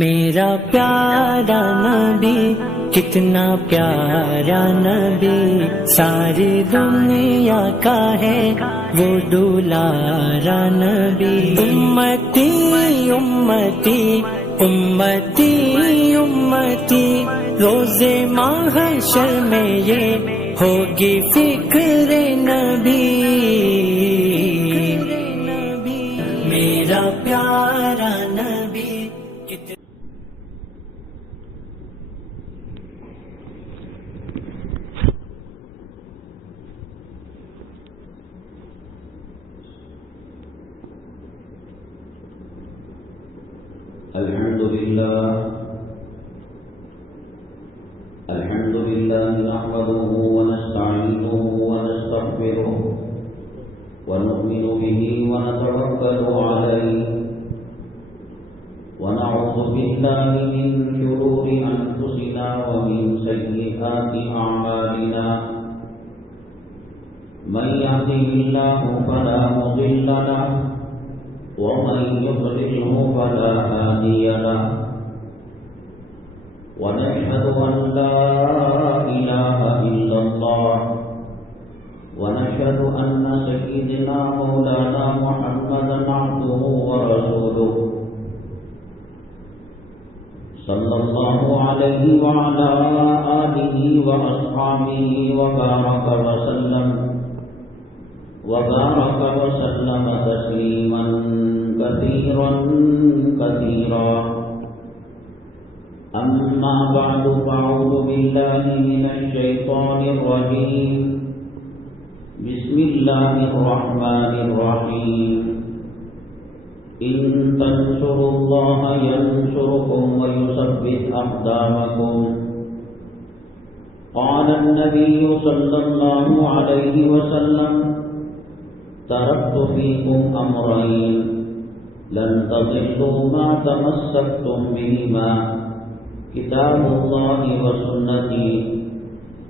میرا پیارا نبی کتنا پیارا نبی، ساری دنیا کا ہے وہ دولارا نبی۔ امتی امتی امتی امتی، روز محشر میں یہ ہوگی فکر نبی۔ میرا پیارا نبی الحمد لله نحمده ونستعينه ونستغفره ونؤمن به ونتوكل عليه ونعوذ بالله من شرور أنفسنا ومن سيئات أعمالنا، من يهده الله فلا مضل له ومن يضلله فلا هادي له، ونشهد أن لا إله إلا الله، ونشهد أن سيدنا مولانا محمدا عبده ورسوله، صلى الله عليه وعلى آله وأصحابه وبارك وسلم تسليما كثيرا كثيرا. أما بعد، فأعوذ بالله من الشيطان الرجيم. بسم الله الرحمن الرحيم. إن تنصروا الله ينصركم ويثبت أقدامكم. قال النبي صلى الله عليه وسلم: تركت فيكم أمرين لن تضلوا ما تمسكتم بهما، كتاب الله وسنتي،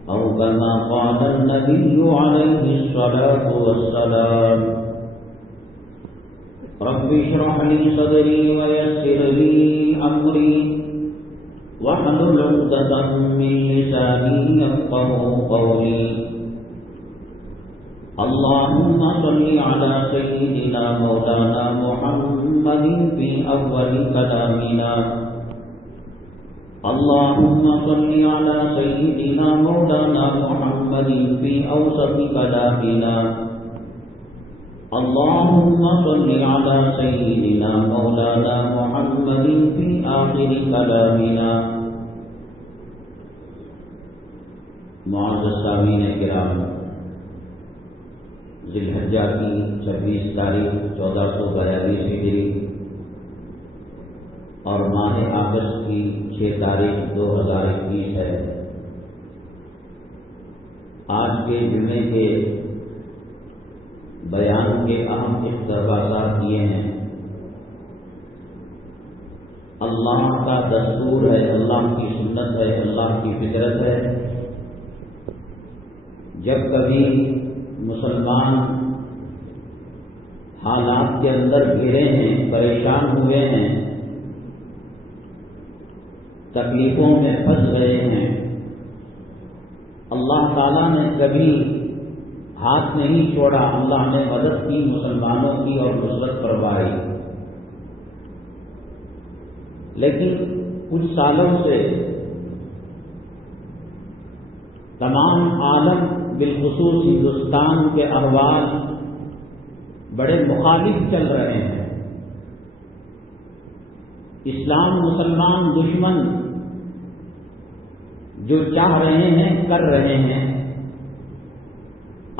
أو كما قال النبي عليه الصلاة والسلام. رب اشرح لي صدري ويسر لي أمري واحلل عقدة من لساني يفقهوا قولي. اللهم صل على سيدنا مولانا محمد في أول كلامنا. اللهم صل على سيدنا مولانا محمد في أوسط كلامنا. اللهم صل على سيدنا مولانا محمد في آخر كلامنا. معزز سامعین کرام، ذی الحجہ کی 26 تاریخ 1442 ہجری اور ماہ اگست کی 6 تاریخ 2021 ہے. آج کے جمعے کے بیان کے اہم اقتباسات یہ ہیں. اللہ کا دستور ہے، اللہ کی سنت ہے، اللہ کی فطرت ہے. جب کبھی مسلمان حالات کے اندر گھرے ہیں، پریشان ہوئے ہیں، تکلیفوں میں پھنس گئے ہیں، اللہ تعالیٰ نے کبھی ہاتھ نہیں چھوڑا. اللہ نے مدد کی مسلمانوں کی اور نصرت فرمائی. لیکن کچھ سالوں سے تمام عالم بالخصوص ہندوستان کے احوال بڑے مخالف چل رہے ہیں. اسلام مسلمان دشمن جو چاہ رہے ہیں کر رہے ہیں.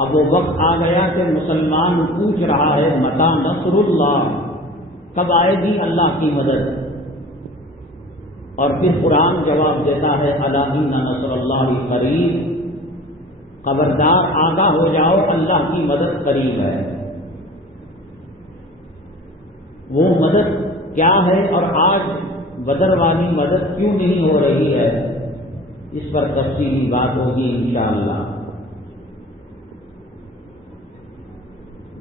اب وہ وقت آ گیا کہ مسلمان پوچھ رہا ہے متی نصر اللہ، کب آئے گی اللہ کی مدد؟ اور پھر قرآن جواب دیتا ہے الا ان نصر اللہ قریب، خبردار آگاہ ہو جاؤ اللہ کی مدد قریب ہے. وہ مدد کیا ہے اور آج بدر والی مدد کیوں نہیں ہو رہی ہے، اس پر تفصیلی بات ہوگی انشاءاللہ.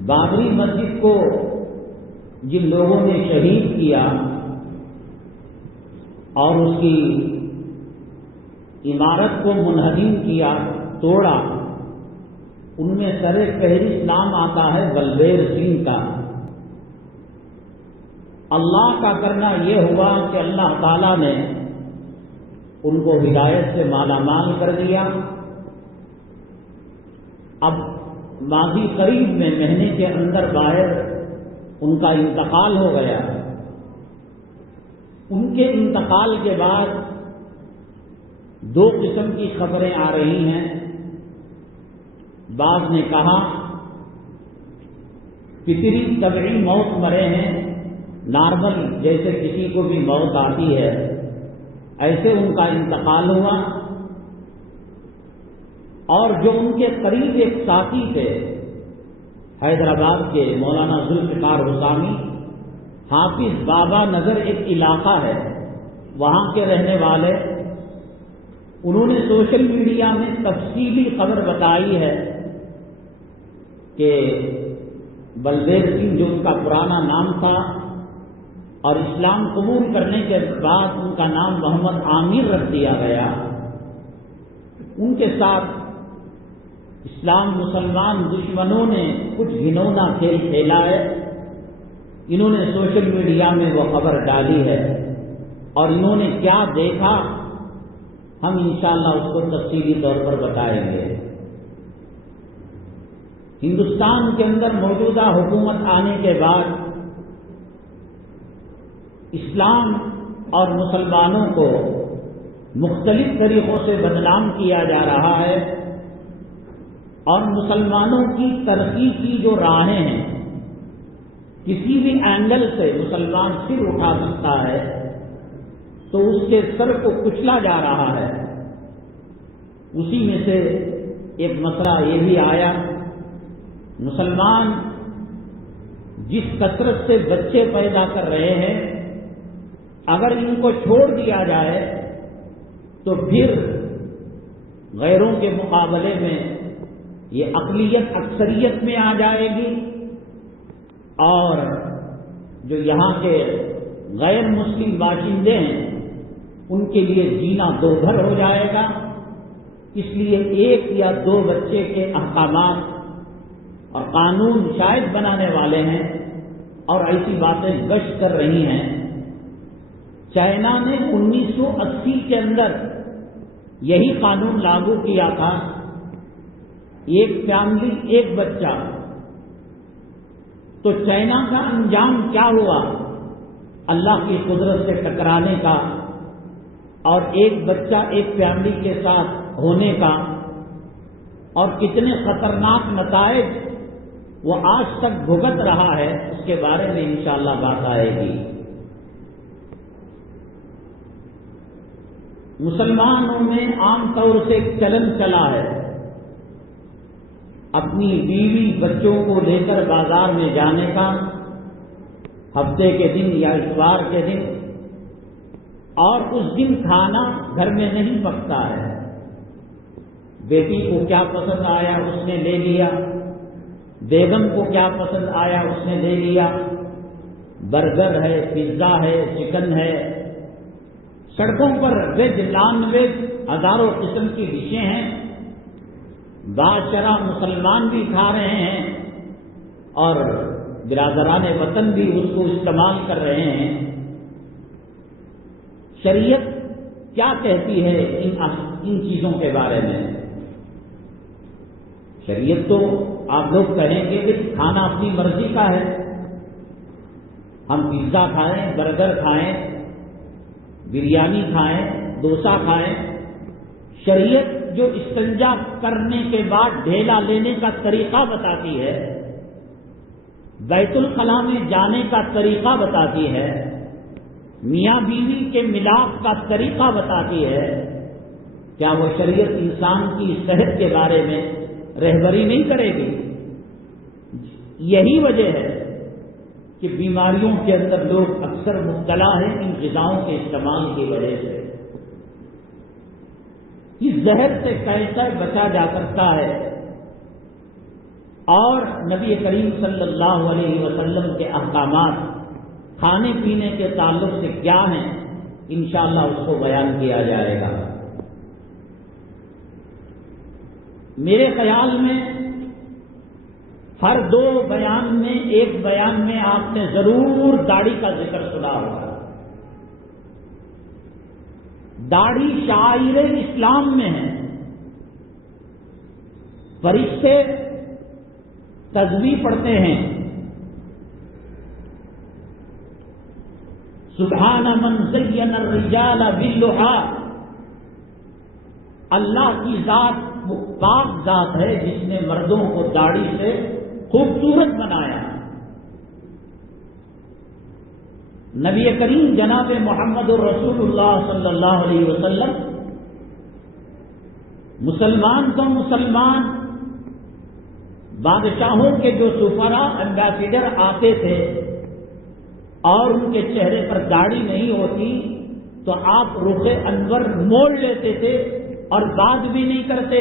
بابری مسجد کو جن لوگوں نے شہید کیا اور اس کی عمارت کو منہدم کیا، توڑا، ان میں سر فہرست نام آتا ہے بلبیر سنگھ کا۔ اللہ کا کرنا یہ ہوا کہ اللہ تعالیٰ نے ان کو ہدایت سے مالا مال کر دیا۔ اب ماضی قریب میں مہینے کے اندر باہر ان کا انتقال ہو گیا۔ ان کے انتقال کے بعد دو قسم کی خبریں آ رہی ہیں۔ بعض نے کہا فطری طبعی موت مرے ہیں، نارمل جیسے کسی کو بھی موت آتی ہے ایسے ان کا انتقال ہوا۔ اور جو ان کے قریب ایک ساتھی تھے حیدرآباد کے مولانا ذوالفقار حسامی، حافظ بابا نگر ایک علاقہ ہے وہاں کے رہنے والے، انہوں نے سوشل میڈیا میں تفصیلی خبر بتائی ہے کہ بلدیو سنگھ جو ان کا پرانا نام تھا اور اسلام قبول کرنے کے بعد ان کا نام محمد عامر رکھ دیا گیا، ان کے ساتھ اسلام مسلمان دشمنوں نے کچھ گھنونا کھیل کھیلا ہے۔ انہوں نے سوشل میڈیا میں وہ خبر ڈالی ہے اور انہوں نے کیا دیکھا ہم انشاءاللہ اس کو تفصیلی طور پر بتائیں گے۔ ہندوستان کے اندر موجودہ حکومت آنے کے بعد اسلام اور مسلمانوں کو مختلف طریقوں سے بدنام کیا جا رہا ہے، اور مسلمانوں کی ترقی کی جو راہیں ہیں کسی بھی اینگل سے مسلمان سر اٹھا سکتا ہے تو اس کے سر کو کچلا جا رہا ہے۔ اسی میں سے ایک مسئلہ یہ بھی آیا، مسلمان جس کثرت سے بچے پیدا کر رہے ہیں اگر ان کو چھوڑ دیا جائے تو پھر غیروں کے مقابلے میں یہ اقلیت اکثریت میں آ جائے گی، اور جو یہاں کے غیر مسلم باشندے ہیں ان کے لیے جینا دوبھر ہو جائے گا۔ اس لیے ایک یا دو بچے کے احکامات اور قانون شاید بنانے والے ہیں اور ایسی باتیں گشت کر رہی ہیں۔ چائنا نے 1980 کے اندر یہی قانون لاگو کیا تھا، ایک فیملی ایک بچہ، تو چائنا کا انجام کیا ہوا؟ اللہ کی قدرت سے ٹکرانے کا اور ایک بچہ ایک فیملی کے ساتھ ہونے کا، اور کتنے خطرناک نتائج وہ آج تک بھگت رہا ہے، اس کے بارے میں انشاءاللہ بات آئے گی۔ مسلمانوں میں عام طور سے ایک چلن چلا ہے اپنی بیوی بچوں کو لے کر بازار میں جانے کا، ہفتے کے دن یا اتوار کے دن، اور اس دن کھانا گھر میں نہیں پکتا ہے۔ بیٹی کو کیا پسند آیا اس نے لے لیا، بیگم کو کیا پسند آیا اس نے لے لیا، برگر ہے، پیزا ہے، چکن ہے، سڑکوں پر ویج نان ویج ہزاروں قسم کی ڈشیں ہیں، باشرہ مسلمان بھی کھا رہے ہیں اور برادران وطن بھی اس کو استعمال کر رہے ہیں۔ شریعت کیا کہتی ہے ان چیزوں کے بارے میں؟ شریعت تو آپ لوگ کہیں گے کہ کھانا اپنی مرضی کا ہے، ہم پیزا کھائیں، برگر کھائیں، بریانی کھائیں، ڈوسا کھائیں۔ شریعت جو استنجا کرنے کے بعد ڈھیلا لینے کا طریقہ بتاتی ہے، بیت الخلاء میں جانے کا طریقہ بتاتی ہے، میاں بیوی کے ملاپ کا طریقہ بتاتی ہے، کیا وہ شریعت انسان کی صحت کے بارے میں رہبری نہیں کرے گی؟ یہی وجہ ہے کہ بیماریوں کے اندر لوگ اکثر مبتلا ہیں ان غذاؤں کے استعمال کی وجہ سے۔ اس زہر سے کیسے بچا جا سکتا ہے، اور نبی کریم صلی اللہ علیہ وسلم کے احکامات کھانے پینے کے تعلق سے کیا ہیں، انشاءاللہ اس کو بیان کیا جائے گا۔ میرے خیال میں ہر دو بیان میں ایک بیان میں آپ نے ضرور داڑھی کا ذکر سنا ہوگا۔ داڑھی شاعر اسلام میں ہے۔ فرشتے تسبیح پڑھتے ہیں، سبحان من زین الرجال باللحى، اللہ کی ذات وہ پاک ذات ہے جس نے مردوں کو داڑھی سے خوبصورت بنایا۔ نبی کریم جناب محمد الرسول اللہ صلی اللہ علیہ وسلم مسلمان تو مسلمان بادشاہوں کے جو سفرا ایمبیسیڈر آتے تھے اور ان کے چہرے پر داڑھی نہیں ہوتی تو آپ رخ انور موڑ لیتے تھے اور بات بھی نہیں کرتے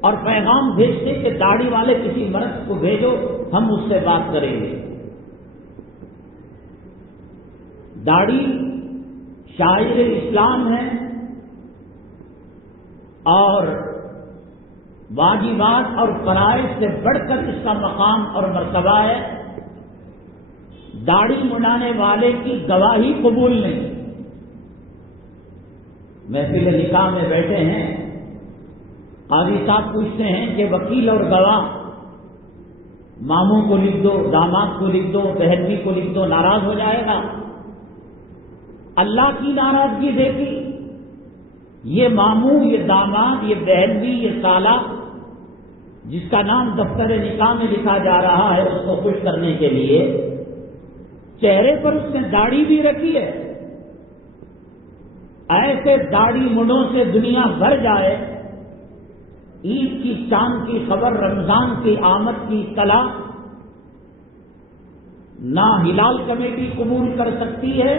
اور پیغام بھیجتے کہ داڑھی والے کسی مرد کو بھیجو، ہم اس سے بات کریں گے۔ داڑھی شاعر اسلام ہے اور واجبات اور فرائض سے بڑھ کر اس کا مقام اور مرتبہ ہے۔ داڑھی منڈانے والے کی گواہی قبول نہیں۔ محفل نکاح میں بیٹھے ہیں، قاضی صاحب پوچھتے ہیں کہ وکیل اور گواہ ماموں کو لکھ دو، داماد کو لکھ دو، بہنوی کو لکھ دو، ناراض ہو جائے گا۔ اللہ کی ناراضگی دیکھی، یہ ماموں، یہ داماد، یہ بہنوی، یہ سالہ جس کا نام دفتر نکاح میں لکھا جا رہا ہے اس کو خوش کرنے کے لیے چہرے پر اس نے داڑھی بھی رکھی ہے۔ ایسے داڑھی منڈوں سے دنیا بھر جائے، عید کی چاند کی خبر، رمضان کی آمد کی اطلاع نہ ہلال کمیٹی قبول کر سکتی ہے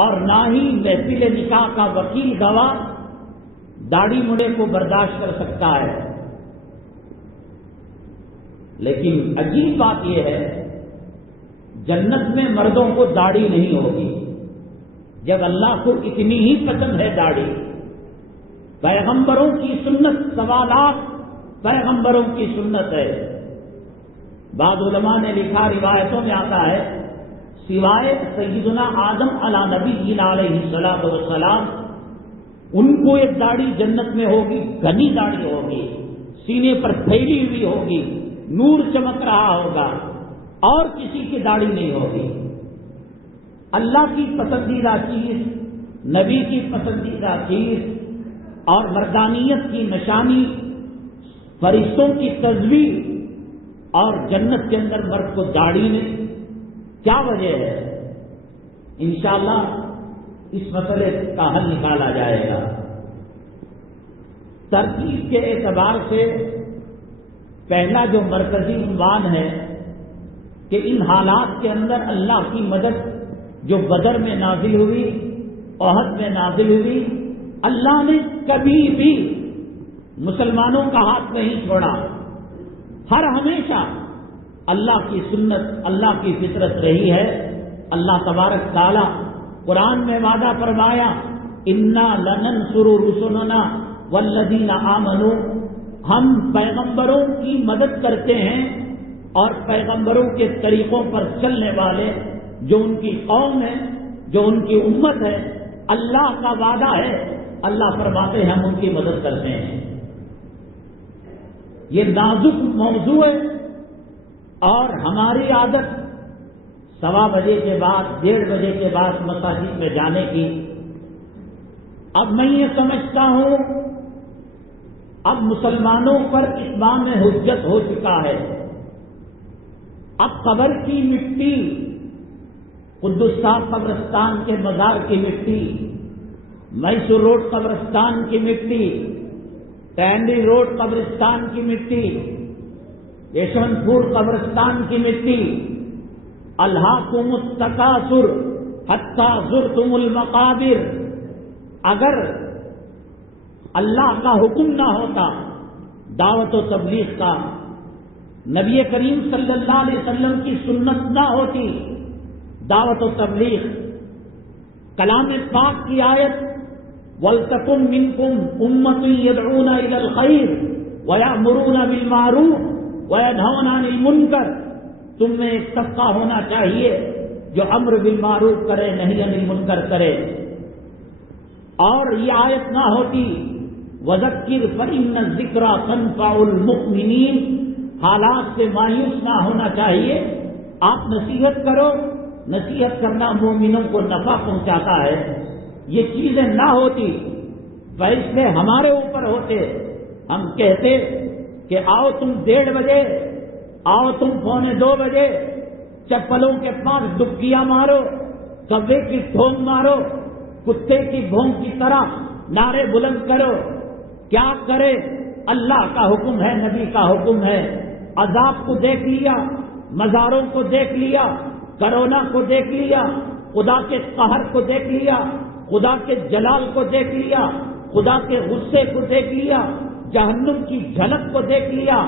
اور نہ ہی محفل نکاح کا وکیل گواہ داڑھی منڈے کو برداشت کر سکتا ہے۔ لیکن عجیب بات یہ ہے، جنت میں مردوں کو داڑھی نہیں ہوگی۔ جب اللہ کو اتنی ہی پسند ہے داڑھی، پیغمبروں کی سنت، سوالات پیغمبروں کی سنت ہے۔ بعض علماء نے لکھا، روایتوں میں آتا ہے سوائے سیدنا آدم علی نبی علیہ الصلوۃ والسلام ان کو ایک داڑھی جنت میں ہوگی، گھنی داڑھی ہوگی، سینے پر پھیلی ہوئی ہوگی، نور چمک رہا ہوگا، اور کسی کی داڑھی نہیں ہوگی۔ اللہ کی پسندیدہ چیز، نبی کی پسندیدہ چیز اور مردانیت کی نشانی، فرشتوں کی تسبیح اور جنت کے اندر مرد کو داڑھی نہیں، کیا وجہ ہے؟ انشاءاللہ اس مسئلے کا حل نکالا جائے گا۔ ترتیب کے اعتبار سے پہلا جو مرکزی عنوان ہے کہ ان حالات کے اندر اللہ کی مدد جو بدر میں نازل ہوئی، احد میں نازل ہوئی، اللہ نے کبھی بھی مسلمانوں کا ہاتھ نہیں چھوڑا۔ ہر ہمیشہ اللہ کی سنت، اللہ کی فطرت رہی ہے۔ اللہ تبارک تعالی قرآن میں وعدہ فرمایا، انا لننصر رسلنا والذین آمنوا، ہم پیغمبروں کی مدد کرتے ہیں اور پیغمبروں کے طریقوں پر چلنے والے جو ان کی قوم ہے، جو ان کی امت ہے، اللہ کا وعدہ ہے، اللہ فرماتے ہیں ہم ان کی مدد کرتے ہیں۔ یہ نازک موضوع ہے اور ہماری عادت 1:15 بجے کے بعد، 1:30 بجے کے بعد مساجد میں جانے کی۔ اب میں یہ سمجھتا ہوں اب مسلمانوں پر اتمام حجت ہو چکا ہے۔ اب قبر کی مٹی، قدس صاحب قبرستان کے مزار کی مٹی، میسور روڈ قبرستان کی مٹی، ٹینڈی روڈ قبرستان کی مٹی، یشونت پور قبرستان کی مٹی، الہاکم التکاثر حتی زرتم المقابر، اگر اللہ کا حکم نہ ہوتا، دعوت و تبلیغ کا، نبی کریم صلی اللہ علیہ وسلم کی سنت نہ ہوتی، دعوت و تبلیغ، کلام پاک کی آیت وَلْتَكُن مِّنكُمْ أُمَّةٌ يَدْعُونَ إِلَى الْخَيْرِ وَيَأْمُرُونَ بِالْمَعْرُوفِ وَيَنْهَوْنَ عَنِ الْمُنكَرِ، تم میں ایک طبقہ ہونا چاہیے جو امر بالمعروف کرے، نہی عن المنکر کرے۔ اور یہ آیت نہ ہوتی وَذَكِّرْ فَإِنَّ الذِّكْرَىٰ تَنفَعُ الْمُؤْمِنِينَ، حالات سے مایوس نہ ہونا چاہیے، آپ نصیحت کرو، نصیحت کرنا مومنوں کو نفع پہنچاتا ہے۔ یہ چیزیں نہ ہوتی، فیصلے ہمارے اوپر ہوتے، ہم کہتے کہ آؤ تم 1:30 بجے، آؤ تم 1:45 بجے، چپلوں کے پاس ڈبکیاں مارو، کبے کی ٹھونگ مارو، کتے کی بھونک کی طرح نعرے بلند کرو۔ کیا کرے؟ اللہ کا حکم ہے، نبی کا حکم ہے۔ عذاب کو دیکھ لیا، مزاروں کو دیکھ لیا، کرونا کو دیکھ لیا، خدا کے قہر کو دیکھ لیا، خدا کے جلال کو دیکھ لیا، خدا کے غصے کو دیکھ لیا، جہنم کی جھلک کو دیکھ لیا۔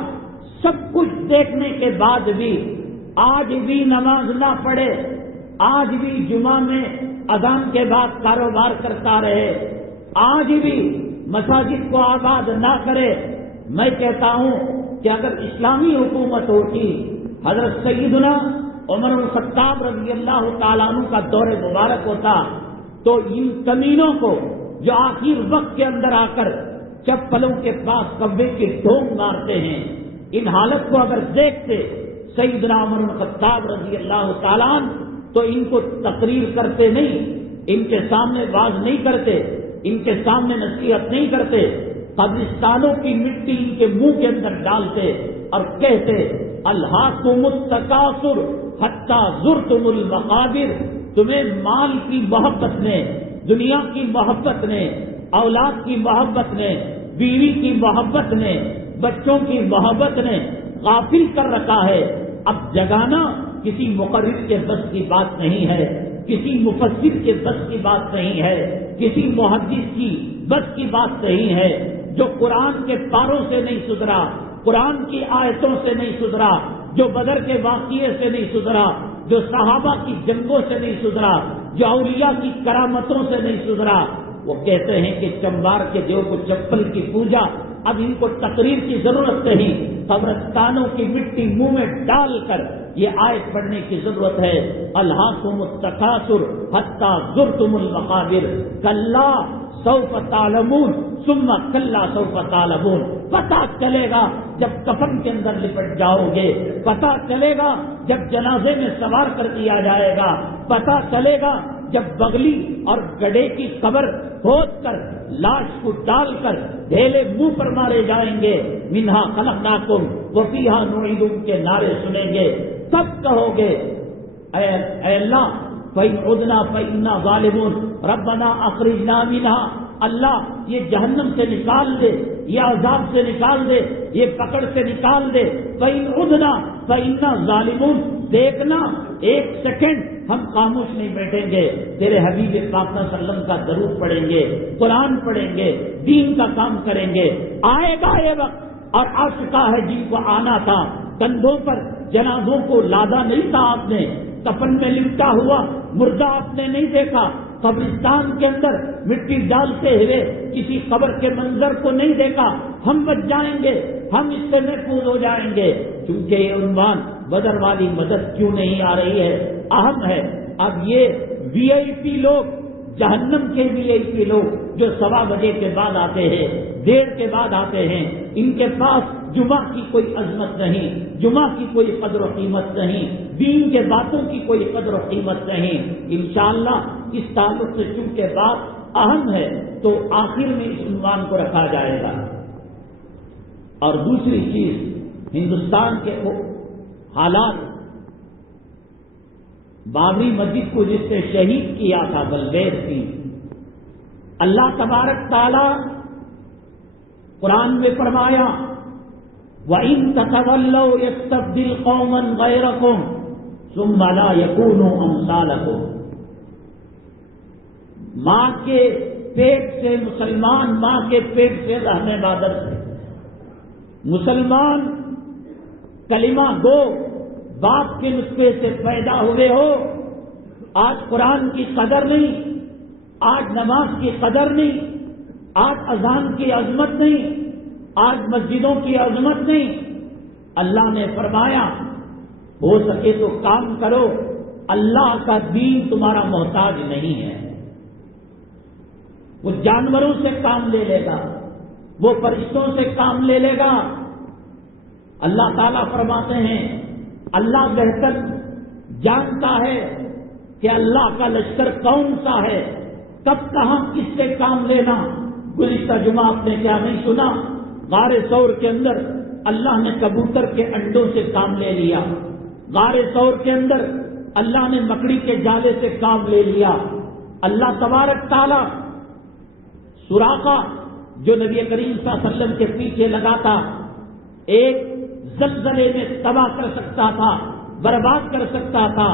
سب کچھ دیکھنے کے بعد بھی آج بھی نماز نہ پڑھے، آج بھی جمعہ میں اذان کے بعد کاروبار کرتا رہے، آج بھی مساجد کو آباد نہ کرے۔ میں کہتا ہوں کہ اگر اسلامی حکومت ہوتی، حضرت سیدنا عمر بن الخطاب رضی اللہ تعالیٰ عنہ کا دور مبارک ہوتا، تو ان کمینوں کو جو آخر وقت کے اندر آ کر چپلوں کے پاس کبے کی ٹھونگ مارتے ہیں، ان حالت کو اگر دیکھتے سیدنا عمر بن الخطاب رضی اللہ تعالیٰ عنہ تو ان کو تقریر کرتے نہیں، ان کے سامنے باز نہیں کرتے، ان کے سامنے نصیحت نہیں کرتے، قبرستانوں کی مٹی ان کے منہ کے اندر ڈالتے اور کہتے الہاکم التکاثر حتی زرتم المقابر، تمہیں مال کی محبت نے، دنیا کی محبت نے، اولاد کی محبت نے، بیوی کی محبت نے، بچوں کی محبت نے غافل کر رکھا ہے۔ اب جگانا کسی مقرر کے بس کی بات نہیں ہے، کسی مفسر کے بس کی بات نہیں ہے، کسی محدث کی بس کی بات نہیں ہے۔ جو قرآن کے پاروں سے نہیں سدھرا، قرآن کی آیتوں سے نہیں سدھرا، جو بدر کے واقعے سے نہیں سدھرا، جو صحابہ کی جنگوں سے نہیں سدھرا، جو اولیاء کی کرامتوں سے نہیں سدھرا، وہ کہتے ہیں کہ چمبار کے دیو کو چپل کی پوجا، اب ان کو تقریر کی ضرورت نہیں، قبرستانوں کی مٹی منہ میں ڈال کر یہ آیت پڑھنے کی ضرورت ہے۔ الہاکم التکاثر حتی زرتم المقابر کلا سوف تعلمون ثم کلا سوف تعلمون، پتہ چلے گا جب کفن کے اندر لپٹ جاؤ گے، پتہ چلے گا جب جنازے میں سوار کر دیا جائے گا، پتہ چلے گا جب بغلی اور گڑھے کی قبر کھود کر لاش کو ڈال کر ڈھیلے منہ پر مارے جائیں گے، منہا خلقناکم وفیہا نعیدکم کے نعرے سنیں گے، تب کہو گے اے اللہ فَإِنْ عُدْنَا فَإِنَّا ظَالِمُونَ رَبَّنَا أَخْرِجْنَا مِنْهَا، اللہ یہ جہنم سے نکال دے، یہ عذاب سے نکال دے، یہ پکڑ سے نکال دے۔ فَإِنْ عُدْنَا فَإِنَّا ظَالِمُونَ، دیکھنا ایک سیکنڈ ہم خاموش نہیں بیٹھیں گے، تیرے حبیب پاک صلی اللہ علیہ وسلم کا درود پڑھیں گے، قرآن پڑھیں گے، دین کا کام کریں گے۔ آئے گا یہ وقت اور آ چکا ہے جن کو آنا تھا، کندھوں پر جنازوں کو لادا نہیں تھا، آپ نے کفن میں لپٹا ہوا مردہ آپ نے نہیں دیکھا، قبرستان کے اندر مٹی ڈالتے ہوئے کسی قبر کے منظر کو نہیں دیکھا۔ ہم بچ جائیں گے، ہم اس سے محفوظ ہو جائیں گے، کیونکہ یہ عنوان بدر والی مدد کیوں نہیں آ رہی ہے، اہم ہے۔ اب یہ وی آئی پی لوگ، جہنم کے وی آئی پی لوگ جو 1:15 بجے کے بعد آتے ہیں، 1:30 کے بعد آتے ہیں، ان کے پاس جمعہ کی کوئی عظمت نہیں، جمعہ کی کوئی قدر و قیمت نہیں، دین کے باتوں کی کوئی قدر و قیمت نہیں۔ انشاءاللہ اس تعلق سے چونکہ بات اہم ہے تو آخر میں اس عنوان کو رکھا جائے گا۔ اور دوسری چیز، ہندوستان کے حالات، بابری مسجد کو جس نے شہید کیا تھا بلبیر سنگھ، اللہ تبارک تعالی قرآن میں فرمایا وَإِن تَتَوَلَّوْا يَسْتَبْدِلْ قَوْمًا غَيْرَكُمْ ثُمَّ لَا يَكُونُوا أَمْثَالَكُمْ۔ ماں کے پیٹ سے مسلمان، ماں کے پیٹ سے رہنے مادر سے مسلمان کلمہ گو باپ کے نطفے سے پیدا ہوئے ہو، آج قرآن کی قدر نہیں، آج نماز کی قدر نہیں، آج اذان کی عظمت نہیں، آج مسجدوں کی عظمت نہیں. اللہ نے فرمایا ہو سکے تو کام کرو، اللہ کا دین تمہارا محتاج نہیں ہے. وہ جانوروں سے کام لے لے گا، وہ فرشتوں سے کام لے لے گا. اللہ تعالیٰ فرماتے ہیں اللہ بہتر جانتا ہے کہ اللہ کا لشکر کون سا ہے، کب کہاں کس سے کام لینا. گزشتہ جمعہ آپ نے کیا نہیں سنا؟ غار ثور کے اندر اللہ نے کبوتر کے انڈوں سے کام لے لیا. غار ثور کے اندر اللہ نے مکڑی کے جالے سے کام لے لیا. اللہ تبارک تعالیٰ سراقہ جو نبی کریم صلی اللہ علیہ وسلم کے پیچھے لگا تھا، ایک زلزلے میں تباہ کر سکتا تھا، برباد کر سکتا تھا.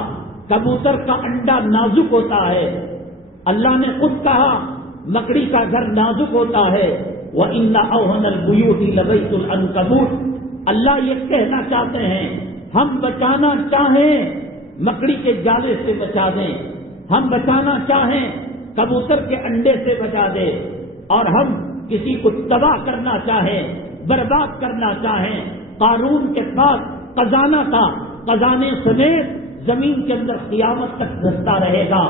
کبوتر کا انڈا نازک ہوتا ہے. اللہ نے خود کہا مکڑی کا گھر نازک ہوتا ہے. وَإِنَّ أَوْهَنَ الْبُيُوتِ لَبَيْتُ الْعَنكَبُوتِ. اللہ یہ کہنا چاہتے ہیں ہم بچانا چاہیں مکڑی کے جالے سے بچا دیں، ہم بچانا چاہیں کبوتر کے انڈے سے بچا دیں، اور ہم کسی کو تباہ کرنا چاہیں، برباد کرنا چاہیں. قارون کے پاس خزانہ تھا، خزانے سمیت زمین کے اندر قیامت تک دھستا رہے گا.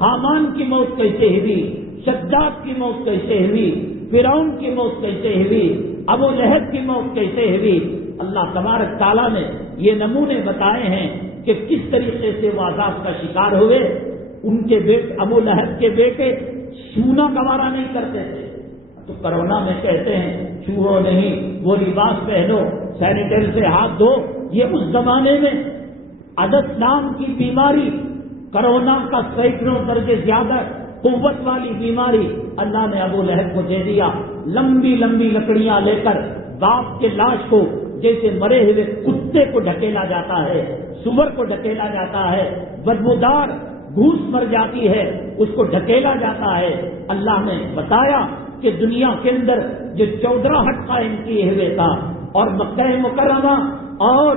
حامان کی موت کیسے ہوئی، شداد کی موت کیسے ہوئی، فرعون کی موت کیسے ہوئی، ابو لہب کی موت کیسے ہوئی. اللہ تبارک تعالیٰ نے یہ نمونے بتائے ہیں کہ کس طریقے سے وہ عذاب کا شکار ہوئے. ان کے بیٹے ابو لہب کے بیٹے چھونا گوارا نہیں کرتے تھے، تو کرونا میں کہتے ہیں چھوؤ نہیں، وہ لباس پہنو، سینیٹائزر سے ہاتھ دھو. یہ اس زمانے میں عدس نام کی بیماری، کرونا کا سینکڑوں درجے زیادہ قوت والی بیماری اللہ نے ابو لہب کو دے دیا. لمبی لمبی لکڑیاں لے کر باپ کے لاش کو جیسے مرے ہوئے کتے کو ڈھکیلا جاتا ہے، سور کو ڈھکیلا جاتا ہے، بدبودار گھوس مر جاتی ہے اس کو ڈھکیلا جاتا ہے. اللہ نے بتایا کہ دنیا کے اندر جو 14 ہٹ قائم کیے ہوئے تھا اور مکہ مکرمہ اور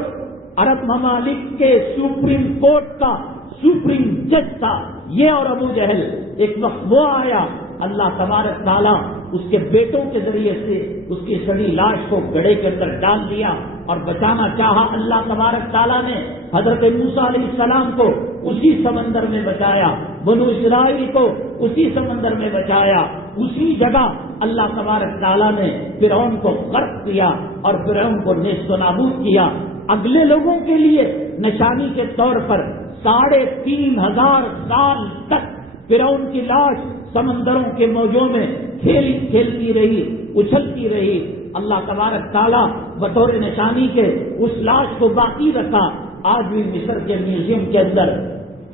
عرب ممالک کے سپریم کورٹ کا سپریم جج تھا یہ اور ابو جہل. ایک وقت وہ آیا، اللہ تبارک تعالیٰ اس کے بیٹوں کے ذریعے سے اس کی سڑی لاش کو گڑھے کے اندر ڈال دیا اور بچانا چاہا. اللہ تبارک تعالیٰ نے حضرت موسیٰ علیہ السلام کو اسی سمندر میں بچایا، بنو اسرائیل کو اسی سمندر میں بچایا. اسی جگہ اللہ تبارک تعالیٰ نے فرعون کو غرق کیا اور فرعون کو نیست و نابود کیا. اگلے لوگوں کے لیے نشانی کے طور پر 3500 سال تک فرعون کی لاش سمندروں کے موجوں میں کھیلتی رہی، اچھلتی رہی. اللہ تبارک تعالیٰ بطور نشانی کے اس لاش کو باقی رکھا. آج بھی مصر کے میوزیم کے اندر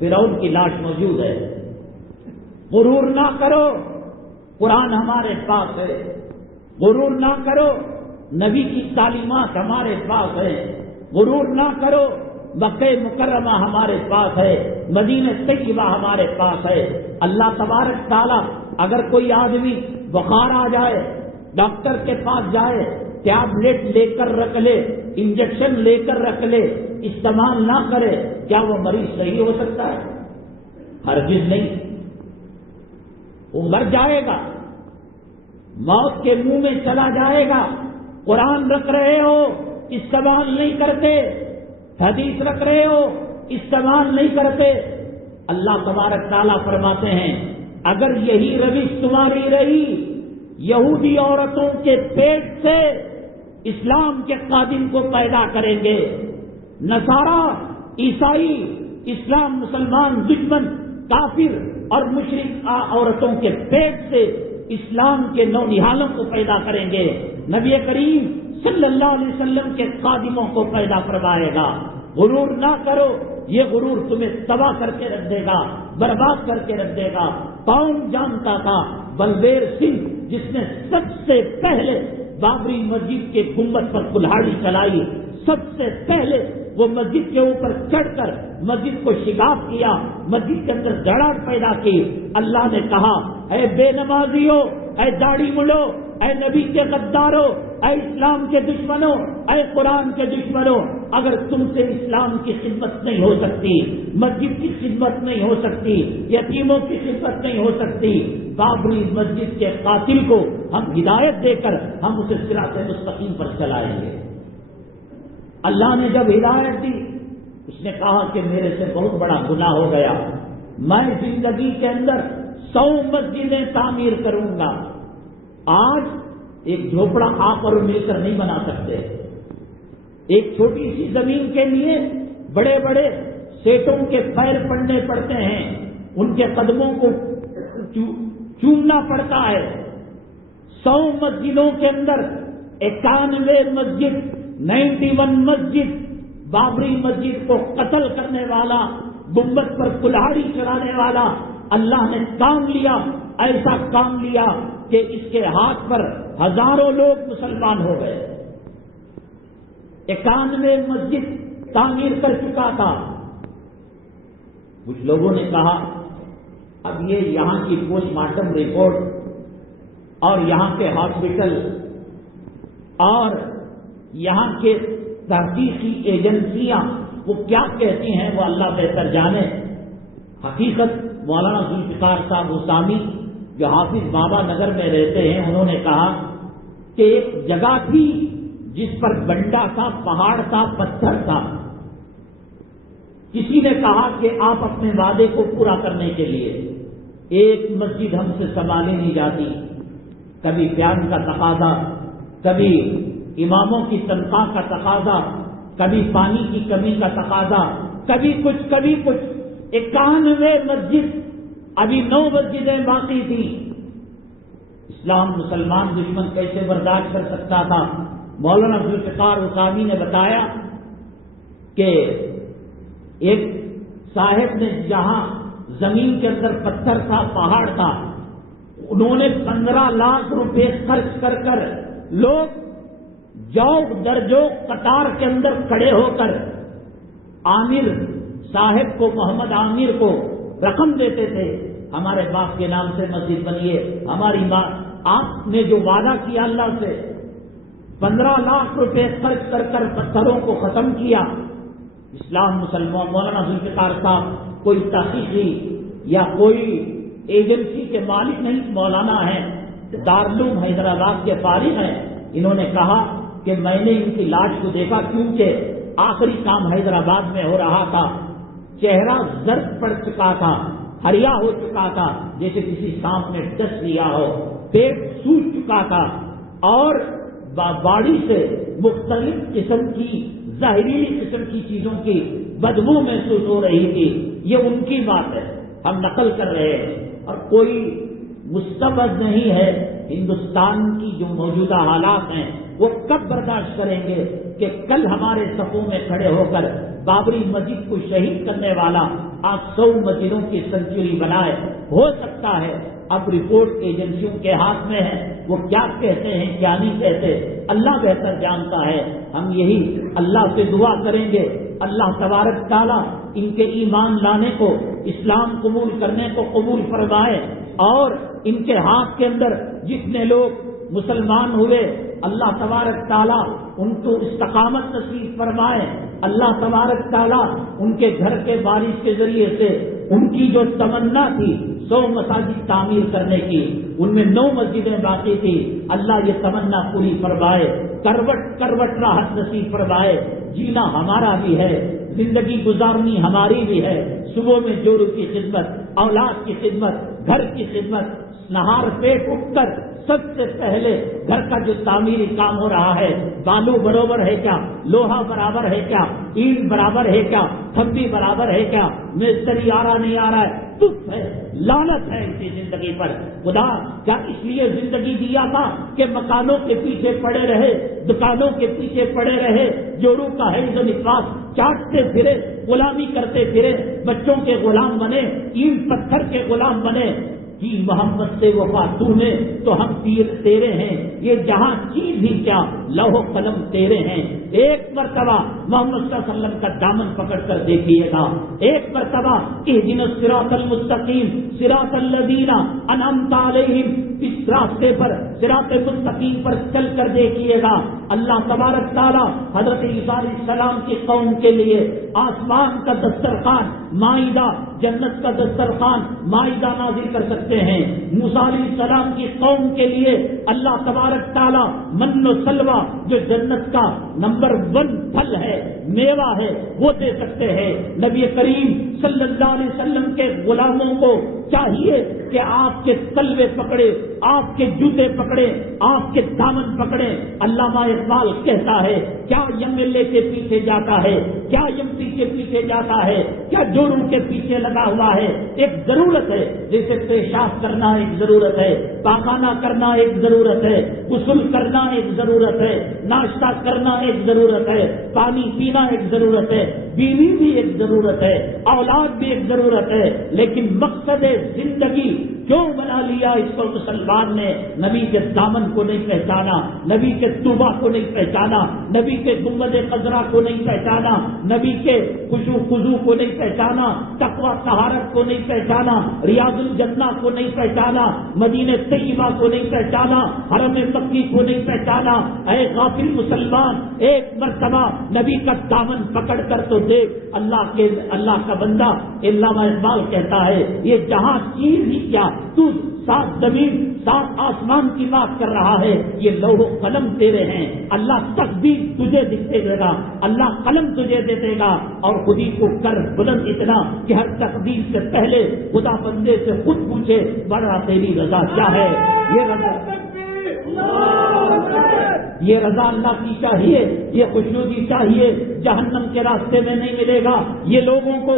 فرعون کی لاش موجود ہے. غرور نہ کرو، قرآن ہمارے پاس ہے. غرور نہ کرو، نبی کی تعلیمات ہمارے پاس ہے. غرور نہ کرو، مکہ مکرمہ ہمارے پاس ہے، مدینہ طیبہ ہمارے پاس ہے. اللہ تبارک تعالیٰ اگر کوئی آدمی بخار آ جائے ڈاکٹر کے پاس جائے، ٹیبلٹ لے کر رکھ لے، انجیکشن لے کر رکھ لے، استعمال نہ کرے، کیا وہ مریض صحیح ہو سکتا ہے؟ ہرگز نہیں. وہ مر جائے گا، موت کے منہ میں چلا جائے گا. قرآن رکھ رہے ہو، استعمال نہیں کرتے، حدیث رکھ رہے ہو، استعمال نہیں کرتے. اللہ تبارک تعالیٰ فرماتے ہیں اگر یہی روش تمہاری رہی، یہودی عورتوں کے پیٹ سے اسلام کے قادم کو پیدا کریں گے. نصارہ، عیسائی، اسلام مسلمان دشمن کافر اور مشرک عورتوں کے پیٹ سے اسلام کے نونہالوں کو پیدا کریں گے. نبی کریم صلی اللہ علیہ وسلم کے خادموں کو پیدا فرمائے گا. غرور نہ کرو، یہ غرور تمہیں تباہ کر کے رکھ دے گا، برباد کر کے رکھ دے گا. کون جانتا تھا بلبیر سنگھ جس نے سب سے پہلے بابری مسجد کے گنبد پر کلہاڑی چلائی، سب سے پہلے وہ مسجد کے اوپر چڑھ کر مسجد کو شگاف کیا، مسجد کے اندر دھڑاک پیدا کی. اللہ نے کہا اے بے نمازیو، اے داڑھی مڑو، اے نبی کے غدارو، اے اسلام کے دشمنوں، اے قرآن کے دشمنوں، اگر تم سے اسلام کی خدمت نہیں ہو سکتی، مسجد کی خدمت نہیں ہو سکتی، یتیموں کی خدمت نہیں ہو سکتی، بابری مسجد کے قاتل کو ہم ہدایت دے کر ہم اسے صراط مستقیم پر چلائیں گے۔ اللہ نے جب ہدایت دی، اس نے کہا کہ میرے سے بہت بڑا گناہ ہو گیا، میں زندگی کے اندر 100 مسجدیں تعمیر کروں گا۔ آج ایک جھوپڑا آپ اور مل کر نہیں بنا سکتے، ایک چھوٹی سی زمین کے لیے بڑے بڑے سیٹوں کے پیر پڑنے پڑتے ہیں، ان کے قدموں کو چومنا پڑتا ہے۔ 100 مسجدوں کے اندر 91 مسجد، 91 مسجد، بابری مسجد کو قتل کرنے والا، گنبد پر کلہاڑی چلانے والا، اللہ نے کام لیا، ایسا کام لیا کہ اس کے ہاتھ پر ہزاروں لوگ مسلمان ہو گئے۔ 91 مسجد تعمیر کر چکا تھا۔ کچھ لوگوں نے کہا اب یہ یہاں کی پوسٹ مارٹم رپورٹ اور یہاں کے ہاسپٹل اور یہاں کے تحقیقی ایجنسیاں وہ کیا کہتی ہیں وہ اللہ بہتر جانے۔ حقیقت مولانا ذوالفقار صاحب حسامی جو حافظ بابا نگر میں رہتے ہیں، انہوں نے کہا کہ ایک جگہ تھی جس پر گنڈا تھا، پہاڑ تھا، پتھر تھا۔ کسی نے کہا کہ آپ اپنے وعدے کو پورا کرنے کے لیے، ایک مسجد ہم سے سنبھالی نہیں جاتی، کبھی پیان کا تقاضا، کبھی اماموں کی تنخواہ کا تقاضا، کبھی پانی کی کمی کا تقاضا، کبھی کچھ 91 مسجد، ابھی 9 مسجدیں باقی تھی۔ اسلام مسلمان دشمن کیسے برداشت کر سکتا تھا؟ مولانا ذوالفقار حسامی نے بتایا کہ ایک صاحب نے جہاں زمین کے اندر پتھر تھا، پہاڑ تھا، انہوں نے 15 لاکھ روپے خرچ کر کر لوگ جوق درجو قطار کے اندر کھڑے ہو کر عامر صاحب کو، محمد عامر کو رقم دیتے تھے، ہمارے باپ کے نام سے مسجد بنیے، ہماری ماں، آپ نے جو وعدہ کیا اللہ سے، 15 لاکھ روپے خرچ کر کر پتھروں کو ختم کیا۔ اسلام مسلمان مولانا ذوالفقار صاحب کوئی تحقیقی یا کوئی ایجنسی کے مالک نہیں، مولانا ہیں، دارالعلوم حیدرآباد کے فارغ ہیں۔ انہوں نے کہا کہ میں نے ان کی لاش کو دیکھا، کیونکہ آخری کام حیدرآباد میں ہو رہا تھا، چہرہ زرد پڑ چکا تھا، ہریا ہو چکا تھا، جیسے کسی سانپ نے ڈس لیا ہو، پیٹ سوج چکا تھا اور باڑی سے مختلف قسم کی ظاہری قسم کی چیزوں کی بدبو محسوس ہو رہی تھی۔ یہ ان کی بات ہے، ہم نقل کر رہے ہیں، اور کوئی مستبد نہیں ہے۔ ہندوستان کی جو موجودہ حالات ہیں وہ کب برداشت کریں گے کہ کل ہمارے صفوں میں کھڑے ہو کر بابری مسجد کو شہید کرنے والا آج 100 مسجدوں کی سنچری بنائے؟ ہو سکتا ہے اب رپورٹ ایجنسیوں کے ہاتھ میں ہے، وہ کیا کہتے ہیں کیا نہیں کہتے، اللہ بہتر جانتا ہے۔ ہم یہی اللہ سے دعا کریں گے، اللہ تبارک تعالیٰ ان کے ایمان لانے کو، اسلام قبول کرنے کو قبول فرمائے، اور ان کے ہاتھ کے اندر جتنے لوگ مسلمان ہوئے اللہ تبارک تعالیٰ ان کو استقامت نصیب فرمائے۔ اللہ تبارک تعالیٰ ان کے گھر کے بارش کے ذریعے سے ان کی جو تمنا تھی 100 مساجد تعمیر کرنے کی، ان میں 9 مسجدیں باقی تھی، اللہ یہ تمنا پوری فرمائے، کروٹ کروٹ راحت نصیب فرمائے۔ جینا ہمارا بھی ہے، زندگی گزارنی ہماری بھی ہے، صبح میں جوڑوں کی خدمت، اولاد کی خدمت، گھر کی خدمت، نہار پیٹ اٹھ کر سب سے پہلے گھر کا جو تعمیری کام ہو رہا ہے، بالو برابر ہے کیا، لوہا برابر ہے کیا، اینٹ برابر ہے کیا، تھمبی برابر ہے کیا، مستری آ رہا نہیں آ رہا ہے، تف ہے، لعنت ہے اسی زندگی پر۔ خدا کیا اس لیے زندگی دیا تھا کہ مکانوں کے پیچھے پڑے رہے، دکانوں کے پیچھے پڑے رہے، جوڑوں کا حیض و نفاس چاٹتے پھرے، غلامی کرتے پھرے، بچوں کے غلام بنے، اینٹ پتھر کے غلام بنے؟ کی محمد سے وفا تو نے تو ہم تیرے ہیں، یہ جہاں چیز ہی کیا لوح و قلم تیرے ہیں۔ ایک مرتبہ محمد صلی اللہ علیہ وسلم کا دامن پکڑ کر دیکھیے گا، ایک مرتبہ اہدنا الصراط المستقیم صراط الذین انعمت علیہم، اس راستے پر صراط مستقیم پر چل کر دیکھیے گا۔ اللہ تبارک تعالیٰ حضرت عیسیٰ علیہ السلام کی قوم کے لیے آسمان کا دسترخوان مائدہ، جنت کا دسترخوان مائدہ نازل کر سکتے ہیں۔ موسیٰ علیہ السلام کی قوم کے لیے اللہ تبارک تعالیٰ من و سلوہ جو جنت کا نمبر 1 پھل ہے، میوہ ہے، وہ دے سکتے ہیں۔ نبی کریم صلی اللہ علیہ وسلم کے غلاموں کو چاہیے کہ آپ کے تلوے پکڑے، آپ کے جوتے پکڑے، آپ کے دامن پکڑے۔ علامہ اقبال کہتا ہے کیا یم لے کے پیچھے جاتا ہے، کیا یم پیچھے جاتا ہے، کیا جوروں کے پیچھے لگا ہوا ہے۔ ایک ضرورت ہے، جیسے پیشاب کرنا ایک ضرورت ہے، پاخانہ کرنا ایک ضرورت ہے، غسل کرنا ایک ضرورت ہے، ناشتہ کرنا ایک ضرورت ہے، پانی پینا ایک ضرورت ہے، بیوی بھی ایک ضرورت ہے، اولاد بھی ایک ضرورت ہے، لیکن مقصد زندگی کیوں بنا لیا اس کو مسلمان نے؟ نبی کے دامن کو نہیں پہچانا، نبی کے طوبہ کو نہیں پہچانا، نبی کے گنبد خضرا کو نہیں پہچانا، نبی کے خضوع کو نہیں پہچانا، تقویٰ طہارت کو نہیں پہچانا، ریاض الجنہ کو نہیں پہچانا، مدینہ طیبہ کو نہیں پہچانا، حرم مکی کو نہیں پہچانا۔ اے غافل مسلمان، ایک مرتبہ نبی کا دامن پکڑ کر تو دیکھ۔ اللہ کا بندہ علامہ اقبال کہتا ہے یہ جہاں چیز ہی کیا، تو 7 زمین 7 آسمان کی بات کر رہا ہے، یہ لوح و قلم تیرے ہیں۔ اللہ تقدیر تجھے دکھتے دے گا، اللہ قلم تجھے دے دے گا، اور خودی کو کر بلند اتنا کہ ہر تقدیر سے پہلے خدا بندے سے خود پوچھے بڑا تیری رضا کیا ہے۔ یہ رضا اللہ کی چاہیے، یہ خوشنودی چاہیے، جہنم کے راستے میں نہیں ملے گا۔ یہ لوگوں کو،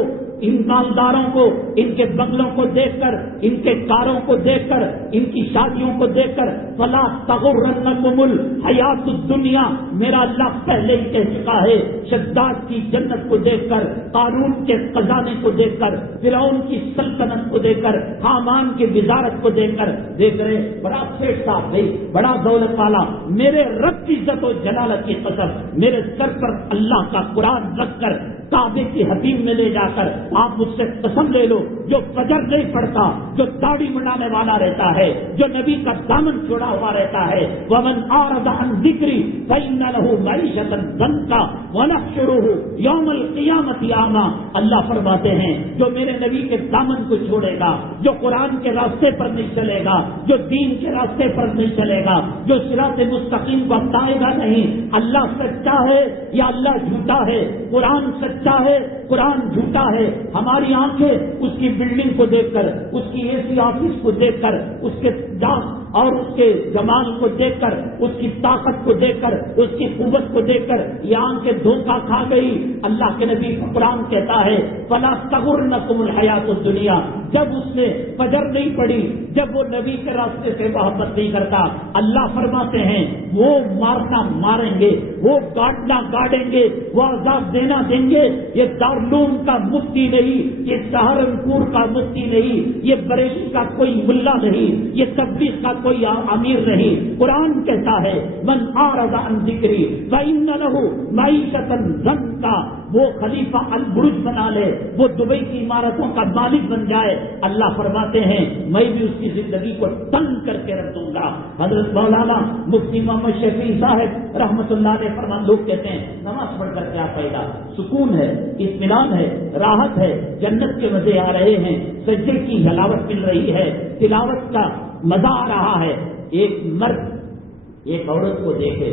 ان مالداروں کو، ان کے بنگلوں کو دیکھ کر، ان کے کاروں کو دیکھ کر، ان کی شادیوں کو دیکھ کر فلا تغرنکم الحیات الدنیا، میرا اللہ پہلے ہی کہہ چکا ہے۔ شداد کی جنت کو دیکھ کر، قارون کے خزانے کو دیکھ کر، فرعون کی سلطنت کو دیکھ کر، حامان کی وزارت کو دیکھ کر دیکھ رہے بڑا سیٹ صاحب بھائی، بڑا دولت والا، میرے رب کی عزت و جلالت کی قسم، میرے سر پر اللہ کا قرآن رکھ کر کعبے کی حتیم میں لے جا کر آپ مجھ سے قسم لے لو، جو فجر نہیں پڑتا، جو داڑھی منڈانے والا رہتا ہے، جو نبی کا دامن چھوڑا ہوا رہتا ہے، ومن اعرض عن ذکری فإن له معیشۃ ضنکا ونحشرہ یوم القیامۃ اعمی، اللہ فرماتے ہیں جو میرے نبی کے دامن کو چھوڑے گا، جو قرآن کے راستے پر نہیں چلے گا، جو دین کے راستے پر نہیں چلے گا، جو صراط مستقیم کو اپنائے گا نہیں، اللہ سچا ہے یا اللہ جھوٹا ہے، قرآن سچا ہے، قرآن جھوٹا ہے۔ ہماری آنکھیں اس کی بلڈنگ کو دیکھ کر، اس کی اے سی آفس کو دیکھ کر، اس کے جاس اور اس کے جمال کو دیکھ کر، اس کی طاقت کو دیکھ کر، اس کی قوت کو دیکھ کر یہ آنکھیں دھوکہ کھا گئی۔ اللہ کے نبی کا قرآن کہتا ہے فلا تغرنکم الحیات الدنیا، جب اس نے فجر نہیں پڑی، جب وہ نبی کے راستے سے محبت نہیں کرتا، اللہ فرماتے ہیں وہ مارنا ماریں گے، وہ گاڑنا گاڑیں گے، وہ عذاب دینا دیں گے۔ یہ دارالعلوم کا مفتی نہیں، یہ سہارنپور کا مفتی نہیں، یہ بریلی کا کوئی ملا نہیں، یہ تبلیغ کا کوئی امیر نہیں۔ قرآن کہتا ہے من اعرض عن ذکری فإن له معیشۃ ضنکا، وہ خلیفہ البرج بنا لے، وہ دبئی کی عمارتوں کا مالک بن جائے، اللہ فرماتے ہیں میں بھی اس کی زندگی کو تنگ کر کے رکھ دوں گا۔ حضرت مولانا مفتی محمد شفیع صاحب رحمۃ اللہ علیہ فرمان، لوگ کہتے ہیں نماز پڑھ کر کیا فائدہ، سکون ہے، اطمینان ہے، راحت ہے، جنت کے مزے آ رہے ہیں، سجدے کی حلاوت مل رہی ہے، تلاوت کا مزہ آ رہا ہے۔ ایک مرد ایک عورت کو دیکھے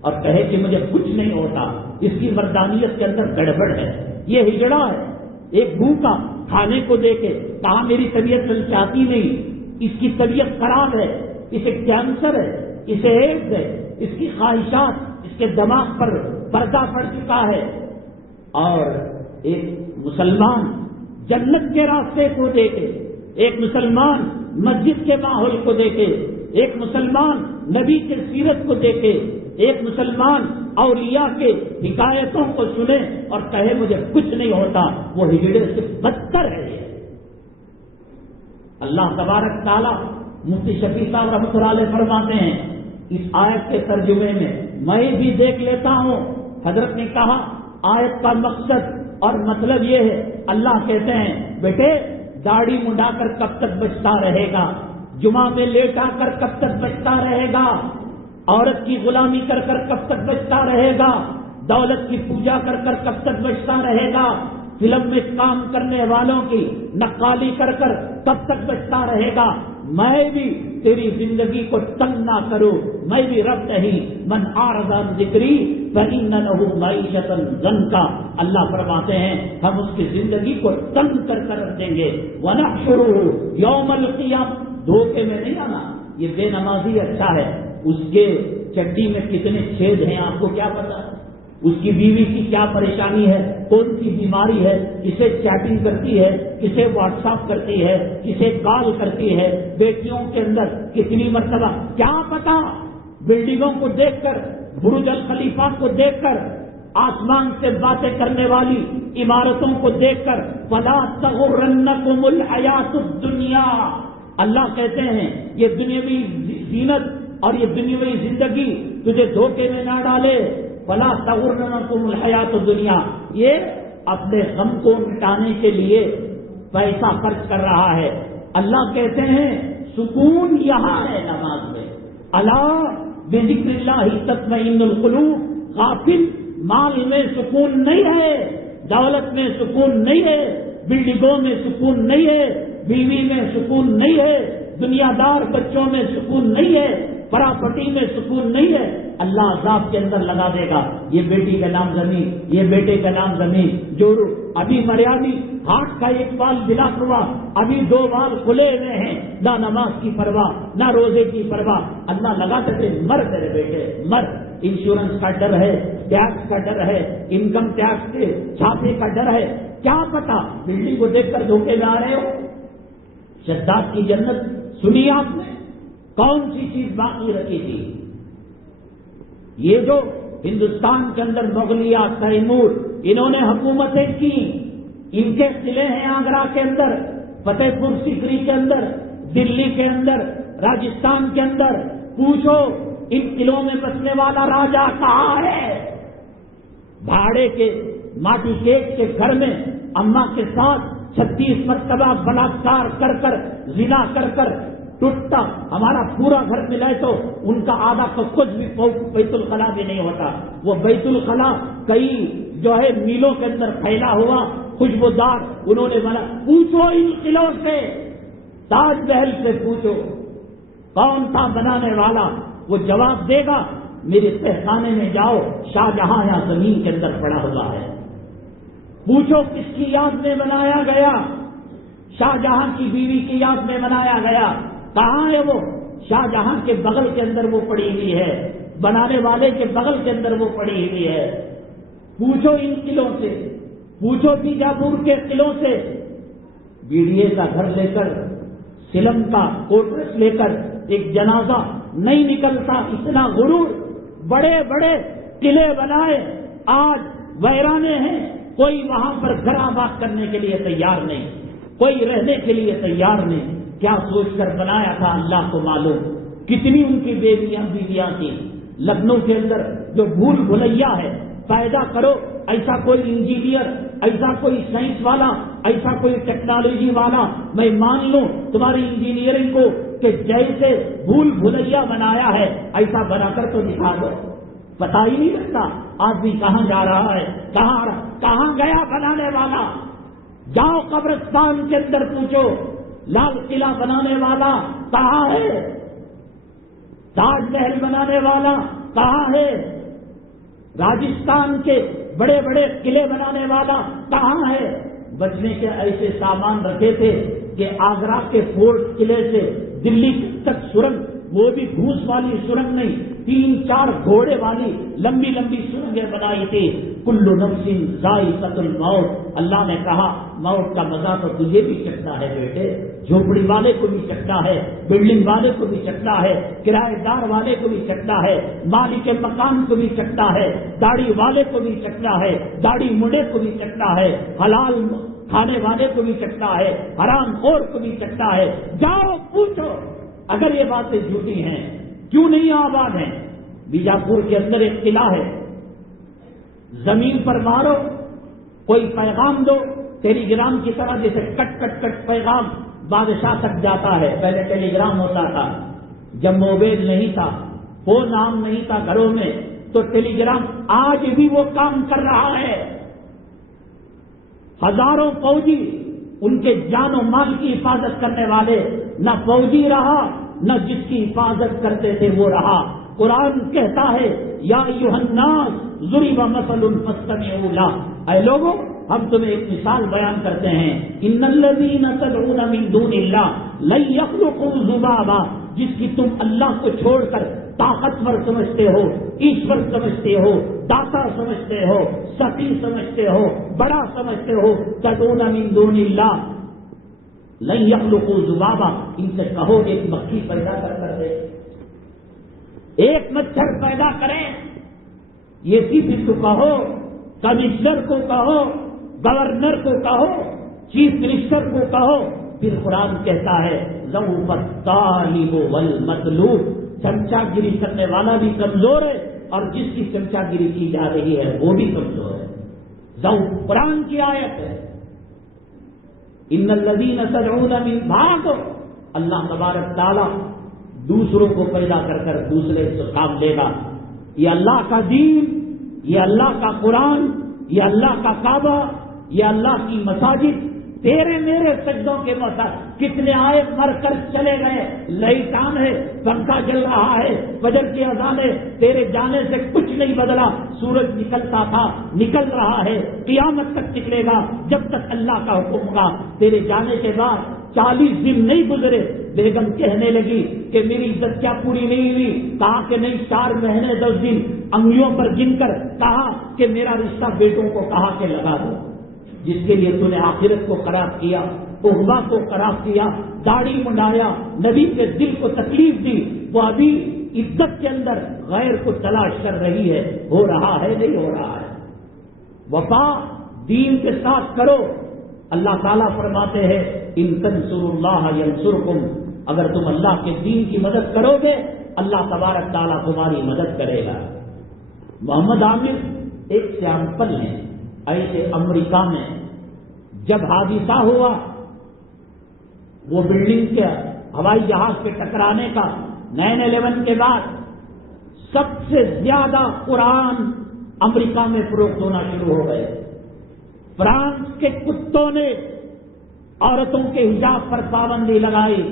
اور کہے کہ مجھے کچھ نہیں ہوتا، اس کی مردانیت کے اندر گڑبڑ ہے، یہ ہجڑا ہے۔ ایک بھوکا کھانے کو دیکھے، کہا میری طبیعت چلچاتی نہیں، اس کی طبیعت خراب ہے، اسے کینسر ہے، اسے ایڈز ہے، اس کی خواہشات اس کے دماغ پر پردہ پڑ چکا ہے۔ اور ایک مسلمان جنت کے راستے کو دیکھے، ایک مسلمان مسجد کے ماحول کو دیکھے، ایک مسلمان نبی کے سیرت کو دیکھے، ایک مسلمان اولیاء کے حکایتوں کو سنے اور کہے مجھے کچھ نہیں ہوتا، وہ ہجڑے سے بدتر ہے۔ اللہ تبارک تعالیٰ مفتی شفیع صاحب رحمۃ اللہ علیہ فرماتے ہیں اس آیت کے ترجمے میں بھی دیکھ لیتا ہوں. حضرت نے کہا آیت کا مقصد اور مطلب یہ ہے، اللہ کہتے ہیں بیٹے داڑھی منڈا کر کب تک بچتا رہے گا، جمعہ میں لیٹا کر کب تک بچتا رہے گا، عورت کی غلامی کر کر کب تک بچتا رہے گا، دولت کی پوجا کر کر کب تک بچتا رہے گا، فلم میں کام کرنے والوں کی نقالی کر کر کب تک بچتا رہے گا. میں بھی تیری زندگی کو تنگ نہ کروں، میں بھی رب نہیں. من اعرض عن ذکری فإن له معیشۃ ضنکا. اللہ فرماتے ہیں ہم اس کی زندگی کو تنگ کر کر رکھ دیں گے. ونحشره یوم القیامہ. دھوکے میں نہیں آنا. یہ بے نمازی اچھا ہے، اس کے چڈی میں کتنے چھید ہیں آپ کو کیا پتا، اس کی بیوی کی کیا پریشانی ہے، کون سی بیماری ہے، کسے چیٹنگ کرتی ہے، کسے واٹس ایپ کرتی ہے، کسے کال کرتی ہے، بیٹیوں کے اندر کتنی مرتبہ کیا پتا. بلڈنگوں کو دیکھ کر، برج الخلیفہ کو دیکھ کر، آسمان سے باتیں کرنے والی عمارتوں کو دیکھ کر فلا تغرنکم الحیات الدنیا. اللہ کہتے ہیں یہ دنیاوی زینت اور یہ دنیاوی زندگی تجھے دھوکے میں نہ ڈالے. فلا تغرنکم الحیات الدنیا. یہ اپنے غم کو مٹانے کے لیے پیسہ خرچ کر رہا ہے. اللہ کہتے ہیں سکون یہاں ہے نماز میں. الا بذکر اللہ تطمئن القلوب. غافل مال میں سکون نہیں ہے، دولت میں سکون نہیں ہے، بلڈنگوں میں سکون نہیں ہے، بیوی میں سکون نہیں ہے، دنیا دار بچوں میں سکون نہیں ہے، پراپرٹی میں سکون نہیں ہے. اللہ عذاب کے اندر لگا دے گا. یہ بیٹی کا نام زمین، یہ بیٹے کا نام زمین. جو ابھی مریادی ہاتھ کا ایک بال بلا ہوا، ابھی 2 بال کھلے ہوئے ہیں، نہ نماز کی پرواہ نہ روزے کی پرواہ. اللہ لگا دے مر تیرے بیٹے مر. انشورنس کا ڈر ہے، ٹیکس کا ڈر ہے، انکم ٹیکس کے چھاپے کا ڈر ہے. کیا پتا بلڈنگ کو دیکھ کر دھوکے میں آ رہے ہو. شداد کی جنت سنی آپ نے؟ کون سی چیز باقی رکھی تھی؟ یہ جو ہندوستان کے اندر مغلیہ، تیمور، انہوں نے حکومتیں کی، ان کے قلعے ہیں آگرہ کے اندر، فتح پور سیکری کے اندر، دلی کے اندر، راجستھان کے اندر. پوچھو ان قلعوں میں بسنے والا راجا کہاں ہے؟ بھاڑے کے ماٹی کیک کے گھر میں اماں کے ساتھ 36 مرتبہ بلاکار کر کر، زنا کر کر ٹوٹتا ہمارا پورا گھر ملائے تو ان کا آدھا کا کچھ بھی بیت الخلا بھی نہیں ہوتا. وہ بیت الخلا کئی جو ہے میلوں کے اندر پھیلا ہوا خوشبودار انہوں نے بنا. پوچھو ان قلعوں سے، تاج محل سے پوچھو کون تھا بنانے والا، وہ جواب دے گا. میرے تہخانے میں جاؤ، شاہجہاں یہاں زمین کے اندر پڑا ہوا ہے. پوچھو کس کی یاد میں بنایا گیا؟ شاہجہاں کی بیوی کی یاد میں بنایا گیا. کہاں ہے وہ؟ شاہجہاں کے بغل کے اندر وہ پڑی ہوئی ہے، بنانے والے کے بغل کے اندر وہ پڑی ہوئی ہے. پوچھو ان قلعوں سے، پوچھو بیجاپور کے قلعوں سے. بیڑیے کا گھر لے کر، سلم کا کوٹرس لے کر ایک جنازہ نہیں نکلتا. اتنا غرور. بڑے بڑے قلعے بنائے، آج ویرانے ہیں. کوئی وہاں پر گھر آباد کرنے کے لیے تیار نہیں، کوئی رہنے کے لیے تیار نہیں. کیا سوچ کر بنایا تھا اللہ کو معلوم. کتنی ان کی بیویاں تھیں. لکھنؤ کے اندر جو بھول بھلیا ہے، پیدا کرو ایسا کوئی انجینئر، ایسا کوئی سائنس والا، ایسا کوئی ٹیکنالوجی والا. میں مان لوں تمہاری انجینئرنگ کو کہ جیسے بھول بھلیا بنایا ہے ایسا بنا کر تو دکھا دو. پتا ہی نہیں لگتا آدمی کہاں جا رہا ہے، کہاں گیا بنانے والا. جاؤ قبرستان کے اندر پوچھو لال قلعہ بنانے والا کہاں ہے، تاج محل بنانے والا کہاں ہے، راجستھان کے بڑے بڑے قلعے بنانے والا کہاں ہے. بچنے کے ایسے سامان رکھے تھے کہ آگرہ کے فورٹ قلعے سے دلی تک سرنگ، وہ بھی گھوس والی سرنگ نہیں، 3-4 گھوڑے والی لمبی لمبی سرنگیں بنائی تھی. کل نفس ذائقۃ الموت. اللہ نے کہا موت کا مزہ تو تجھے بھی چکھنا ہے بیٹے، جھوپڑی والے کو بھی چکھنا ہے، بلڈنگ والے کو بھی چکھنا ہے، کرایہ دار والے کو بھی چکھنا ہے، مالک مکان کو بھی چکھنا ہے، داڑھی والے کو بھی چکھنا ہے، داڑھی مڑے کو بھی چکھنا ہے، حلال کھانے والے کو بھی چکھتا ہے، حرام خور کو بھی چکھتا ہے۔ جاؤ پوچھو، اگر یہ باتیں جھوٹی ہیں کیوں نہیں آباد ہیں؟ بیجاپور کے اندر ایک قلعہ ہے، زمین پر مارو، کوئی پیغام دو، ٹیلی گرام کی طرح جیسے کٹ کٹ کٹ پیغام بادشاہ تک جاتا ہے۔ پہلے ٹیلی گرام ہوتا تھا، جب موبائل نہیں تھا، فون عام نہیں تھا گھروں میں، تو ٹیلی گرام آج بھی وہ کام کر رہا ہے۔ ہزاروں فوجی، ان کے جان و مال کی حفاظت کرنے والے، نہ فوجی رہا نہ جس کی حفاظت کرتے تھے وہ رہا۔ قرآن کہتا ہے یا ایھا الناس ضرب مثل فاستمعوا لہ، اے لوگوں ہم تمہیں ایک مثال بیان کرتے ہیں، ان الذین تدعون من دون اللہ لن یخلقوا ذبابا، جس کی تم اللہ کو چھوڑ کر طاقتور سمجھتے ہو، ایشور سمجھتے ہو، داتا سمجھتے ہو، سخی سمجھتے ہو، بڑا سمجھتے ہو، تدعون من دون اللہ لن یخلقوا ذبابا، ان سے کہو ایک مکھی پیدا کر دے، ایک مچھر پیدا کریں۔ یہ کسی کو کہو، کمشنر کو کہو، گورنر کو کہو، چیف منسٹر کو کہو، پھر قرآن کہتا ہے ضعف الطالب والمطلوب، چمچا گیری کرنے والا بھی کمزور ہے اور جس کی چمچا گیری کی جا رہی ہے وہ بھی کمزور ہے۔ ضعف قرآن کی آیت ہے، ان الذین تدعون من بھاگو، اللہ تبارک تعالی دوسروں کو پیدا کر دوسرے سے کام دے گا۔ یہ اللہ کا دین، یہ اللہ کا قرآن، یہ اللہ کا کعبہ، یہ اللہ کی مساجد، تیرے میرے سجدوں کے مطابق کتنے آئے مر کر چلے گئے، لائٹ آن ہے، پنکھا چل رہا ہے، فجر کی اذان ہے، تیرے جانے سے کچھ نہیں بدلا، سورج نکلتا تھا نکل رہا ہے، قیامت تک نکلے گا جب تک اللہ کا حکم ہوگا۔ تیرے جانے کے بعد 40 دن نہیں گزرے، بیگم کہنے لگی کہ میری عزت کیا پوری نہیں ہوئی؟ کہا کہ نہیں، 4 مہینے 10 دن، انگلیوں پر گن کر کہا کہ میرا رشتہ بیٹوں کو کہا کہ لگا دو، جس کے لیے تو نے آخرت کو خراب کیا، عقبہ کو خراب کیا، داڑھی منڈایا، نبی کے دل کو تکلیف دی، وہ ابھی عزت کے اندر غیر کو تلاش کر رہی ہے۔ ہو رہا ہے نہیں ہو رہا ہے؟ وفا دین کے ساتھ کرو۔ اللہ تعالیٰ فرماتے ہیں ان تنصروا اللہ ینصرکم، اگر تم اللہ کے دین کی مدد کرو گے اللہ تبارک تعالیٰ تمہاری مدد کرے گا۔ محمد عامر ایک سیامپل ہے، ایسے امریکہ میں جب حادثہ ہوا، وہ بلڈنگ کے ہوائی جہاز کے ٹکرانے کا 9/11 کے بعد سب سے زیادہ قرآن امریکہ میں فروخت ہونا شروع ہو گئے۔ فرانس کے کتوں نے عورتوں کے حجاب پر پابندی لگائی،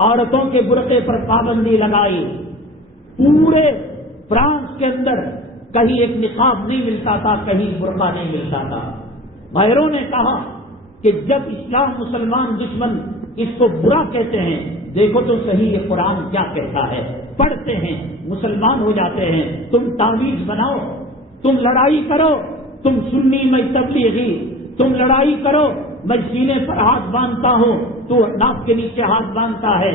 عورتوں کے برقعے پر پابندی لگائی، پورے فرانس کے اندر کہیں ایک نقاب نہیں ملتا تھا، کہیں برقع نہیں ملتا تھا۔ ماہروں نے کہا کہ جب اسلام مسلمان دشمن اس کو برا کہتے ہیں، دیکھو تو صحیح یہ قرآن کیا کہتا ہے، پڑھتے ہیں مسلمان ہو جاتے ہیں۔ تم تعویذ بناؤ، تم لڑائی کرو، تم سنی میں تبلیغی، تم لڑائی کرو، میں سینے پر ہاتھ باندھتا ہوں تو ناک کے نیچے ہاتھ باندھتا ہے،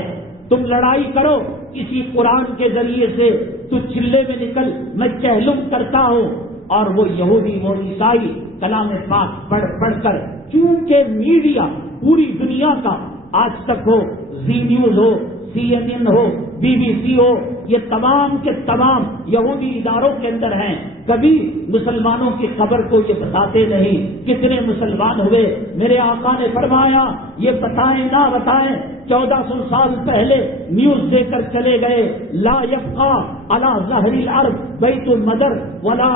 تم لڑائی کرو اسی قرآن کے ذریعے سے، تو چلے میں نکل، میں چہلم کرتا ہوں۔ اور وہ یہودی وہ عیسائی کلام پاک پڑھ کر، کیونکہ میڈیا پوری دنیا کا آج تک ہو، زی نیوز ہو، CNN ہو، BBC ہو، یہ تمام کے تمام یہودی اداروں کے اندر ہیں، کبھی مسلمانوں کی خبر کو یہ بتاتے نہیں۔ کتنے مسلمان ہوئے؟ میرے آقا نے فرمایا یہ بتائیں نہ بتائیں، 1400 سال پہلے نیوز دے کر چلے گئے، لا یبقى علی ظہر الارض بیت المدر ولا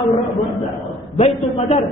بیت المدر،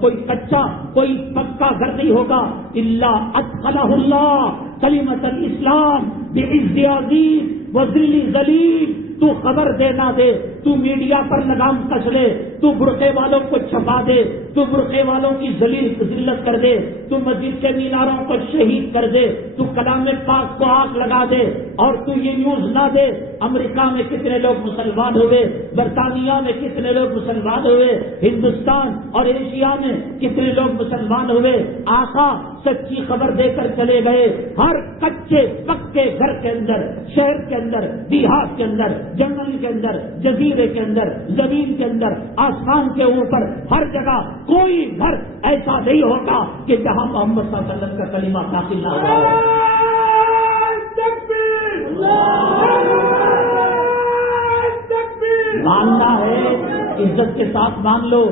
کوئی کچا کوئی پکا گھر نہیں ہوگا الا ادخلہ اللہ کلمۃ الاسلام بعز عزیز وذل ذلیل۔ تو خبر دے نہ دے، تو میڈیا پر لگام کس لے، تو برقعے والوں کو چھپا دے، تو برقعے والوں کی ذلت کر دے، تو مسجد کے میناروں کو شہید کر دے، تو کلام پاک کو آگ لگا دے، اور تو یہ نیوز نہ دے امریکہ میں کتنے لوگ مسلمان ہوئے، برطانیہ میں کتنے لوگ مسلمان ہوئے، ہندوستان اور ایشیا میں کتنے لوگ مسلمان ہوئے۔ آقا سچی خبر دے کر چلے گئے، ہر کچے پکے گھر کے اندر، شہر کے اندر، دیہات کے اندر، جنگل کے اندر، جزیرے کے اندر، زمین کے اندر، آسمان کے اوپر ہر جگہ کوئی گھر ایسا نہیں ہوگا کہ جہاں محمد صلی اللہ علیہ وسلم کا کلمہ داخل نہ ہو. ماننا ہے عزت کے ساتھ مان لو.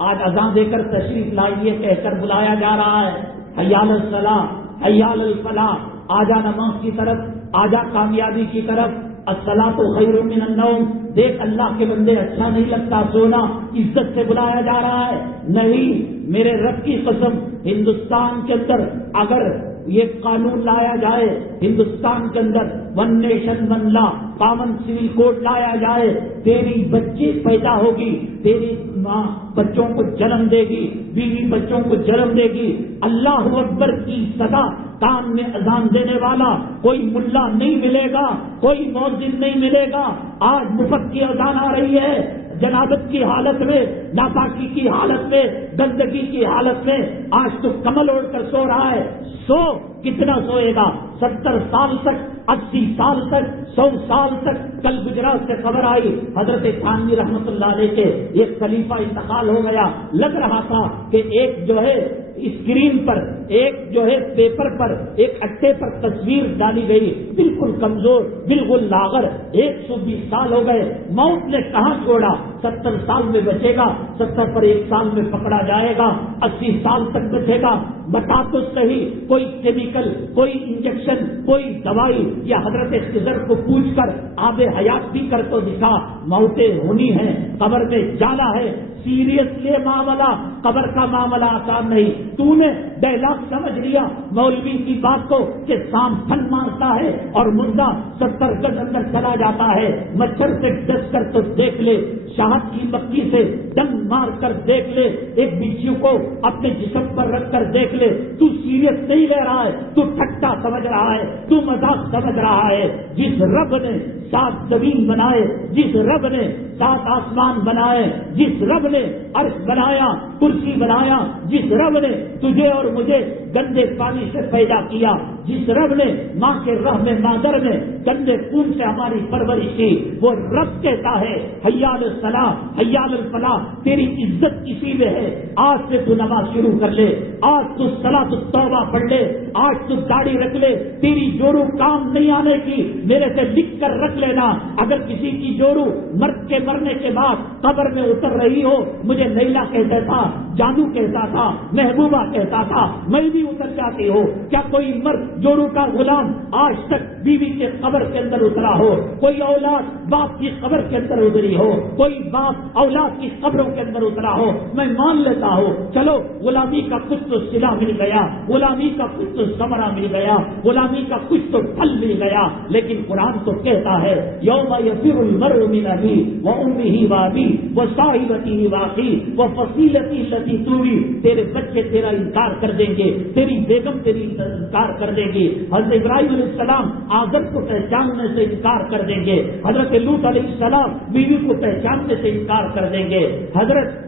آج اذان دے کر تشریف لائیے کہہ کر بلایا جا رہا ہے. حی علی الصلاۃ، حی علی الفلاح. آجا نماز کی طرف، آجا کامیابی کی طرف. الصلاۃ خیر من النوم. دیکھ اللہ کے بندے اچھا نہیں لگتا سونا، عزت سے بلایا جا رہا ہے. نہیں، میرے رب کی قسم، ہندوستان کے اندر اگر یہ قانون لایا جائے، ہندوستان کے اندر ون نیشن ون لا، کامن سول کوڈ لایا جائے، تیری بچی پیدا ہوگی، تیری ماں بچوں کو جنم دے گی، بیوی بچوں کو جنم دے گی، اللہ اکبر کی صدا کان میں اذان دینے والا کوئی ملا نہیں ملے گا، کوئی مؤذن نہیں ملے گا. آج مفت کی اذان آ رہی ہے، جنابت کی حالت میں، ناپاکی کی حالت میں، گندگی کی حالت میں. آج تو کمل اوڑھ کر سو رہا ہے. سو کتنا سوئے گا؟ 70 سال تک، 80 سال تک، 100 سال تک. کل گجرات سے خبر آئی حضرت تھانوی رحمت اللہ علیہ کے ایک خلیفہ انتقال ہو گیا. لگ رہا تھا کہ ایک جو ہے اسکرین پر، ایک جو ہے پیپر پر، ایک اٹے پر تصویر ڈالی گئی، بالکل کمزور، بالکل لاغر. 120 سال ہو گئے. موت نے کہاں چھوڑا؟ 70 سال میں بچے گا، 70 پر 1 سال میں پکڑا جائے گا، 80 سال تک بچے گا. بتا تو صحیح، کوئی کیمیکل، کوئی انجیکشن، کوئی دوائی، یا حضرت خضر کو پوچھ کر آب حیات بھی کر تو دکھا. موتیں ہونی ہیں، قبر میں جانا ہے. سیریس یہ معاملہ، قبر کا معاملہ آسان نہیں. تو نے ڈائلاگ سمجھ لیا مولوی کی بات کو کہ سام پھن مارتا ہے اور مردہ 70 گز اندر چلا جاتا ہے. مچھر سے ڈس کر تو دیکھ لے، شہد کی مکھی سے ڈنگ مار کر دیکھ لے، ایک بچھو کو اپنے جسم پر رکھ کر دیکھ لے. تو سیریس نہیں لے رہا ہے، تو ٹھٹا سمجھ رہا ہے، تو مذاق سمجھ رہا ہے. جس رب نے 7 زمین بنائے، جس رب نے 7 آسمان بنائے، جس رب نے عرش بنایا، کرسی بنایا، جس رب نے تجھے اور مجھے گندے پانی سے پیدا کیا، جس رب نے ماں کے رحم مادر میں گندے خون سے ہماری پرورش کی، وہ رب کہتا ہے حی علی الصلاۃ، حی علی الفلاح. تیری عزت اسی میں ہے. آج سے تو نماز شروع کر لے، آج تو صلاۃ التوبہ پڑھ لے، آج تو داڑھی رکھ لے. تیری جورو کام نہیں آنے کی میرے سے لکھ کر رکھ لینا. اگر کسی کی جورو مرد کے مرنے کے بعد قبر میں اتر رہی ہو، مجھے لیلا کہتا تھا، جادو کہتا تھا، محبوبہ کہتا تھا، میں بھی اتر جاتی ہو. کیا کوئی مرد جورو کا غلام آج تک بیوی کے قبر کے اندر اترا ہو؟ کوئی اولاد باپ کی قبر کے اندر اتری ہو؟ کوئی باپ اولاد کی قبروں کے اندر اترا ہو؟ میں مان لیتا ہوں، چلو غلامی کا کچھ تو صلہ مل گیا، غلامی کا کچھ تو ثمرہ مل گیا، غلامی کا کچھ تو پھل مل گیا. لیکن قرآن تو کہتا ہے یوم یفر المرء من اخیہ وامہ وابیہ وصاحبتہ واخیہ وفصیلتہ التی تؤویہ. تیرے بچے تیرا انکار کر دیں گے، تیری بیگم تیری انکار کر دیں گی. حضرت ابراہیم علیہ السلام آدم کو پہچاننے سے انکار کر دیں گے. حضرت لوط علیہ السلام بیوی کو پہچاننے سے انکار کر دیں گے. حضرت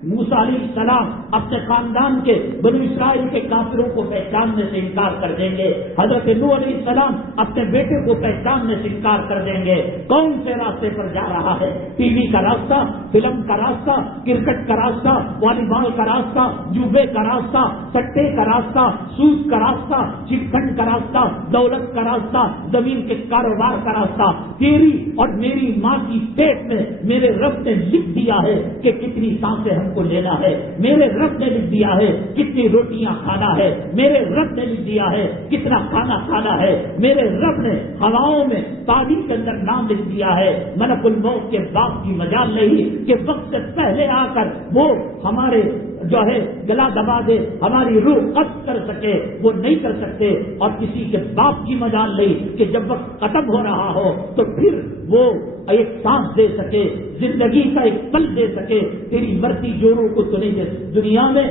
موسیٰ علیہ السلام اپنے خاندان کے بنو اسرائیل کے کافروں کو پہچاننے سے انکار کر دیں گے. حضرت نوح علیہ السلام اپنے بیٹے کو پہچاننے سے انکار کر دیں گے. کون سے راستے پر جا رہا ہے؟ ٹی وی کا راستہ، فلم کا راستہ، کرکٹ کا راستہ، والی بال کا راستہ، جوبے کا راستہ، سٹے کا راستہ، سود کا راستہ، چٹ فنڈ کا راستہ، دولت کا راستہ، زمین کے کاروبار کا راستہ. تیری اور میری ماں کی پیٹ میں میرے رب نے لکھ دیا ہے کہ کتنی سانسیں ہم کو لینا ہے. میرے رب نے لکھ دیا ہے کتنی روٹیاں کھانا ہے. میرے رب نے لکھ دیا ہے کتنا کھانا کھانا ہے. میرے رب نے ہواؤں میں پانی کے اندر نام لکھ دیا ہے. ملک الموت کے باپ کی مجال نہیں کہ وقت سے پہلے آ کر وہ ہمارے جو ہے گلا دبا دے، ہماری روح قبض کر سکے، وہ نہیں کر سکتے. اور کسی کے باپ کی مجال نہیں کہ جب وقت ختم ہو رہا ہو تو پھر وہ ایک سانس دے سکے، زندگی کا ایک پل دے سکے. تیری مرتی جوروں کو تو نہیں دے. دنیا میں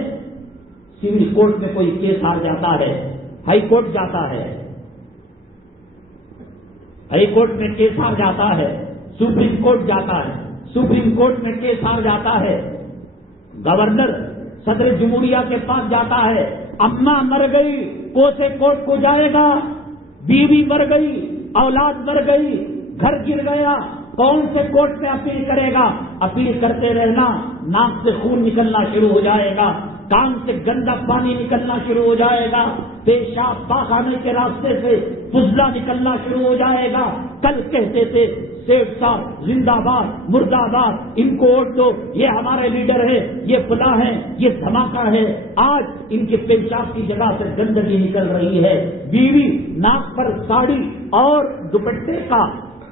سول کورٹ میں کوئی کیس آ جاتا ہے، ہائی کورٹ جاتا ہے، ہائی کورٹ میں کیس آ جاتا ہے، سپریم کورٹ جاتا ہے، سپریم کورٹ میں کیس آ جاتا ہے، گورنر صدر جمہوریہ کے پاس جاتا ہے. اماں مر گئی، کوسے کورٹ کو جائے گا. بیوی مر گئی، اولاد مر گئی، گھر گر گیا، کون سے کورٹ میں اپیل کرے گا؟ اپیل کرتے رہنا، ناک سے خون نکلنا شروع ہو جائے گا، کان سے گندا پانی نکلنا شروع ہو جائے گا، پیشاب پاخانے کے راستے سے فضلہ نکلنا شروع ہو جائے گا۔ کل کہتے تھے سیٹھ صاحب زندہ باد مردہ آباد، ان کو ووٹ دو، یہ ہمارے لیڈر ہے، یہ فلاں ہے، یہ دھماکہ ہے۔ آج ان کے پیشاب کی جگہ سے گندگی نکل رہی ہے۔ بیوی ناک پر ساڑی اور دوپٹے کا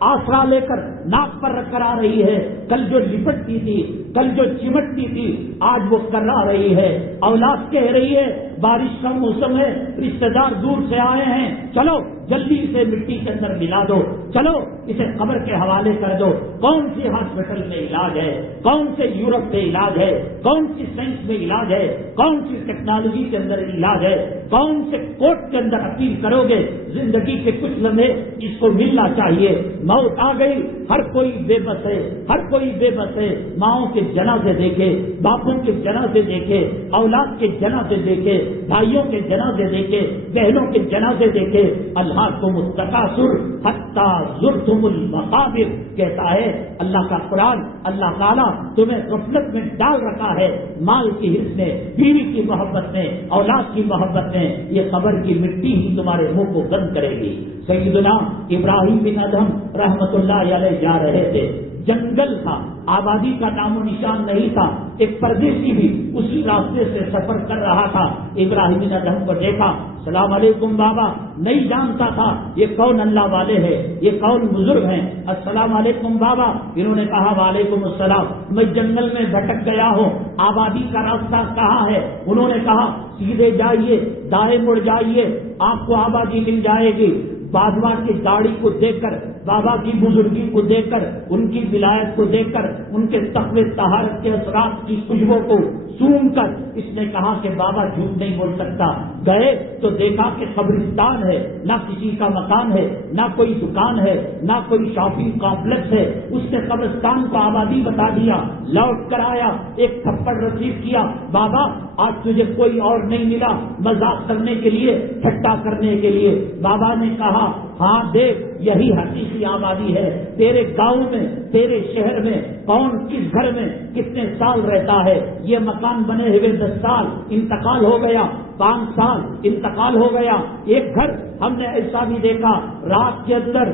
آسرا لے کر ناک پر رکھ کر آ رہی ہے۔ کل جو لپٹتی تھی، کل جو چمٹتی تھی، آج وہ کرا رہی ہے۔ اولاد کہہ رہی ہے بارش کا موسم ہے، رشتے دار دور سے آئے ہیں، چلو جلدی سے مٹی کے اندر ملا دو، چلو اسے قبر کے حوالے کر دو۔ کون سی ہاسپٹل میں علاج ہے، کون سے یورپ میں علاج ہے، کون سی سائنس میں علاج ہے، کون سی ٹیکنالوجی کے اندر علاج ہے، کون سے کورٹ کے اندر اپیل کرو گے؟ زندگی کے کچھ لمحے اس کو ملنا چاہیے۔ موت آ گئی، ہر کوئی بے بس ہے، ہر کوئی بے بس ہے۔ ماؤں کے جنازے دیکھے، باپوں کے جنازے دیکھے، اولاد کے جنازے دیکھے، بھائیوں کے جنازے دیکھے، بہنوں کے جنازے دیکھے۔ اللہ کو التکاثر حتی زرتم المقابر کہتا ہے اللہ کا قرآن۔ اللہ تعالیٰ تمہیں غفلت میں ڈال رکھا ہے، مال کی حرص میں، بیوی کی محبت میں، اولاد کی محبت میں۔ یہ قبر کی مٹی ہی تمہارے منہ کو بند کرے گی۔ سیدنا ابراہیم بن ادہم رحمت اللہ علیہ جا رہے تھے، جنگل تھا، آبادی کا نام و نشان نہیں تھا، ایک پردیسی بھی اسی راستے سے سفر کر رہا تھا۔ ابراہیم بن ادہم کو دیکھا، السلام علیکم بابا، نہیں جانتا تھا یہ کون اللہ والے ہیں، یہ کون بزرگ ہیں۔ السلام علیکم بابا، انہوں نے کہا وعلیکم السلام، میں جنگل میں بھٹک گیا ہوں، آبادی کا راستہ کہاں ہے؟ انہوں نے کہا سیدھے جائیے، دائیں مڑ جائیے، آپ کو آبادی مل جائے گی۔ بادواں کی داڑھی کو دیکھ کر، بابا کی بزرگی کو دیکھ کر، ان کی ولایت کو دیکھ کر، ان کے تقوی طہارت کے اثرات کی خوشبو کو سونگھ کر اس نے کہا کہ بابا جھوٹ نہیں بول سکتا۔ گئے تو دیکھا کہ قبرستان ہے، نہ کسی کا مکان ہے، نہ کوئی دکان ہے، نہ کوئی شاپنگ کمپلیکس ہے۔ اس نے قبرستان کو آبادی بتا دیا، لوٹ کر آیا، ایک تھپڑ رسیو کیا، بابا آج تجھے کوئی اور نہیں ملا مذاق کرنے کے لیے، ٹھٹا کرنے کے لیے۔ بابا نے کہا ہاں دیکھ یہی حقیقی آبادی ہے، تیرے گاؤں میں، تیرے شہر میں کون کس گھر میں کتنے سال رہتا ہے؟ یہ مکان بنے ہوئے 10 سال انتقال ہو گیا، 5 سال انتقال ہو گیا۔ ایک گھر ہم نے ایسا بھی دیکھا، رات کے اندر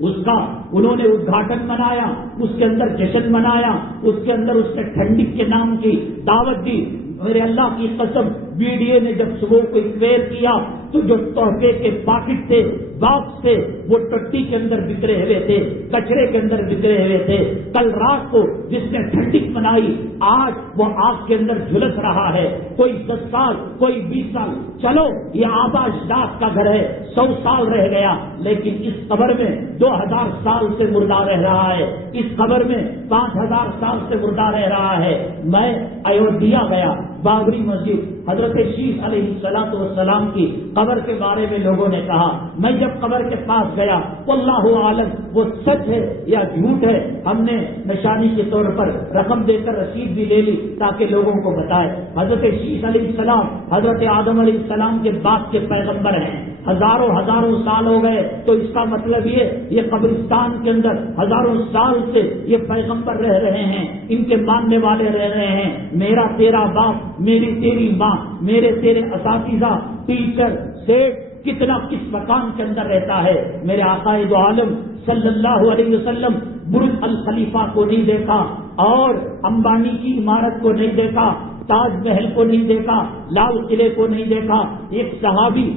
اس کا انہوں نے ادگھاٹن منایا، اس کے اندر جشن منایا، اس کے اندر اس نے ٹھنڈک کے نام کی دعوت دی۔ میرے اللہ کی قسم، بیڈیے نے جب صبح کو انکوائر کیا تو جو تحفے کے پاکٹ تھے باکس سے وہ ٹٹی کے اندر بکھرے ہوئے تھے، کچرے کے اندر بکھرے ہوئے تھے۔ کل رات کو جس نے ٹھنڈک منائی آج وہ آگ کے اندر جھلس رہا ہے۔ کوئی 10 سال، کوئی 20 سال، چلو یہ آبا اجداد کا گھر ہے، 100 سال رہ گیا، لیکن اس قبر میں 2000 سال سے مردہ رہ رہا ہے، اس قبر میں 5000 سال سے مردہ رہ رہا ہے۔ میں ایودھیا گیا، بابری مسجد، حضرت شیش علیہ السلام کی قبر کے بارے میں لوگوں نے کہا۔ میں جب قبر کے پاس گیا، واللہ عالم وہ سچ ہے یا جھوٹ ہے، ہم نے نشانی کے طور پر رقم دے کر رسید بھی لے لی تاکہ لوگوں کو بتائے۔ حضرت شیش علیہ السلام حضرت آدم علیہ السلام کے بعد کے پیغمبر ہیں، ہزاروں سال ہو گئے، تو اس کا مطلب یہ قبرستان کے اندر ہزاروں سال سے یہ پیغمبر رہ رہے ہیں، ان کے ماننے والے رہ رہے ہیں۔ میرا تیرا باپ، میری تیری ماں، میرے تیرے اساتذہ، ٹیچر، سیٹ کتنا کس مکان کے اندر رہتا ہے۔ میرے آقا دو عالم صلی اللہ علیہ وسلم برج الخلیفہ کو نہیں دیکھا، اور امبانی کی عمارت کو نہیں دیکھا، تاج محل کو نہیں دیکھا، لال قلعے کو نہیں دیکھا۔ ایک صحابی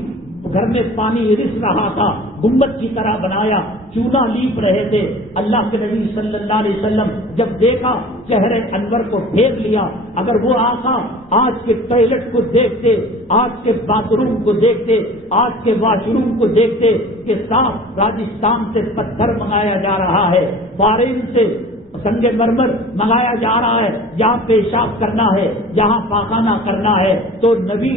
گھر میں پانی رس رہا تھا، گنبد کی طرح بنایا، چونا لیپ رہے تھے۔ اللہ کے نبی صلی اللہ علیہ وسلم جب دیکھا چہرے انور کو پھیر لیا۔ اگر وہ آقا آج کے ٹوائلٹ کو دیکھتے، آج کے باتھ روم کو دیکھتے، آج کے واش روم کو دیکھتے کہ صاف راجستھان سے پتھر منگایا جا رہا ہے، فارن سے سنگ مرمر منگایا جا رہا ہے، جہاں پیشاب کرنا ہے، جہاں پاخانہ کرنا ہے، تو نبی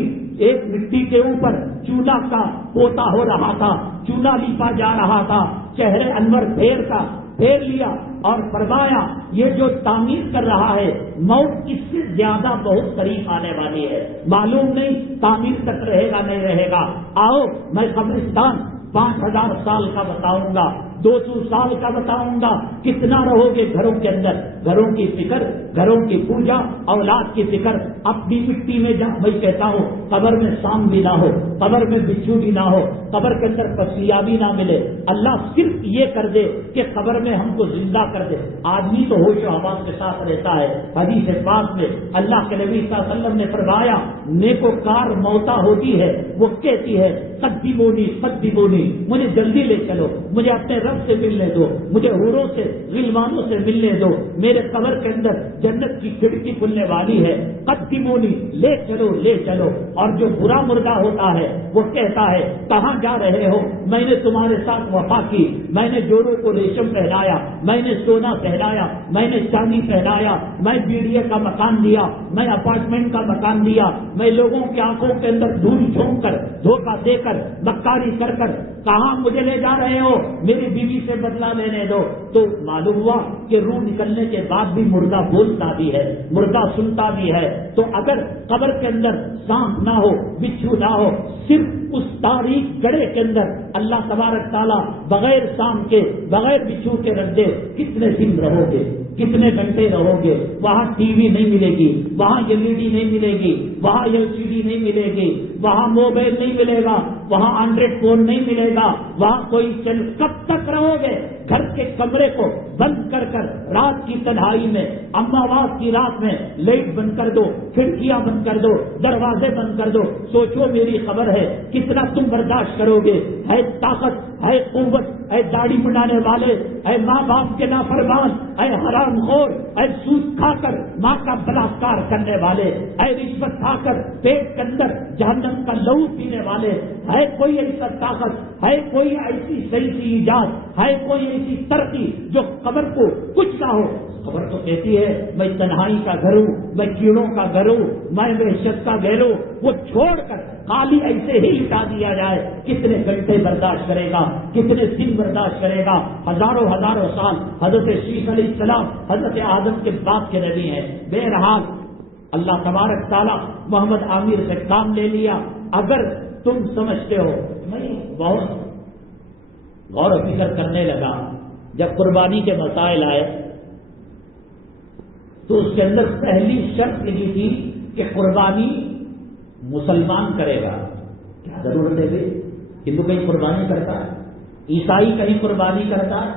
ایک مٹی کے اوپر چونا کا پوتا ہو رہا تھا، چونا لیپا جا رہا تھا، چہرے انور پھیر لیا اور فرمایا یہ جو تعمیر کر رہا ہے موت اس سے زیادہ بہت قریب آنے والی ہے، معلوم نہیں تعمیر تک رہے گا نہیں رہے گا۔ آؤ میں قبرستان 5000 سال کا بتاؤں گا، 200 سال کا بتاؤں گا، کتنا رہو گے گھروں کے اندر، گھروں کی فکر، گھروں کی پوجا، اولاد کی فکر، اپنی مٹی میں جا. میں کہتا ہوں قبر میں سام بھی نہ ہو، قبر میں بچھو بھی نہ ہو، قبر کے اندر پسیا بھی نہ ملے، اللہ صرف یہ کر دے کہ قبر میں ہم کو زندہ کر دے. آدمی تو ہوش و حواس کے ساتھ رہتا ہے. حدیث پاک میں اللہ کے نبی صلی اللہ علیہ وسلم نے فرمایا نیکوکار موتا ہوتی ہے، وہ کہتی ہے قدمونی قدمونی، مجھے جلدی لے چلو، مجھے اپنے رب سے ملنے دو، مجھے حوروں سے غلمانوں سے ملنے دو، میرے قبر کے اندر جنت کی کھڑکی کھلنے والی ہے، قدمونی، لے چلو لے چلو. اور جو برا مردہ ہوتا ہے وہ کہتا ہے کہاں جا رہے ہو، میں نے تمہارے ساتھ وفا کی، میں نے جوڑوں کو ریشم پہنایا، میں نے سونا پہنایا، میں نے چاندی پہنایا، میں بیڑیے کا مکان دیا، میں اپارٹمنٹ کا مکان دیا، میں لوگوں کی آنکھوں کے اندر دھول جھونک کر، دھوکہ دے کر، مکاری کر کر، کہاں مجھے لے جا رہے ہو، میری بیوی سے بدلہ لینے دو. تو معلوم ہوا کہ روح نکلنے کے بعد بھی مردہ بولتا بھی ہے، مردہ سنتا بھی ہے. تو اگر قبر کے اندر سانپ نہ ہو، بچھو نہ ہو، صرف اس تاریخ گڑھے کے اندر اللہ تبارک تعالیٰ بغیر سانپ کے، بغیر بچھو کے رکھ دے، کتنے دن رہو گے، کتنے گھنٹے رہو گے؟ وہاں ٹی وی نہیں ملے گی، وہاں LED نہیں ملے گی، وہاں LCD نہیں ملے گی، وہاں موبائل نہیں ملے گا، وہاں اینڈرائڈ فون نہیں ملے گا، وہاں کوئی کب تک رہو گے؟ گھر کے کمرے کو بند کر کر رات کی تنہائی میں، اماواس کی رات میں لائٹ بند کر دو، کھڑکیاں بند کر دو، دروازے بند کر دو. سوچو میری خبر ہے کتنا تم برداشت کرو گے؟ ہے طاقت، ہے قوت، اے داڑھی بنانے والے، اے ماں باپ کے نافرمان، اے حرام خور، اے سود کھا کر ماں کا بلاکار کرنے والے، اے رشوت کھا کر پیٹ کے اندر جہنم کا لہو پینے والے، ہے کوئی ایسا طاقت، ہے کوئی ایسی صحیح سی ایجاد، ہے کوئی ایسی ترقی جو قبر کو کچھ نہ ہو؟ خبر تو کہتی ہے میں تنہائی کا گھر ہوں، میں کیڑوں کا گھر ہوں، میں وحشت کا گھر ہوں. وہ چھوڑ کر خالی ایسے ہی لٹا دیا جائے، کتنے گھنٹے برداشت کرے گا، کتنے دن برداشت کرے گا؟ ہزاروں ہزاروں سال. حضرت شیخ علیہ السلام حضرت آدم کے بعد کے نبی ہیں. بہرحال اللہ تبارک تعالیٰ محمد عامر سے کام لے لیا. اگر تم سمجھتے ہو، میں بہت غور و فکر کرنے لگا جب قربانی کے مسائل آئے تو اس کے اندر پہلی شرط لگی تھی کہ قربانی مسلمان کرے گا. کیا ضرورت ہے بھائی؟ ہندو کہیں قربانی کرتا ہے، عیسائی کہیں قربانی کرتا ہے،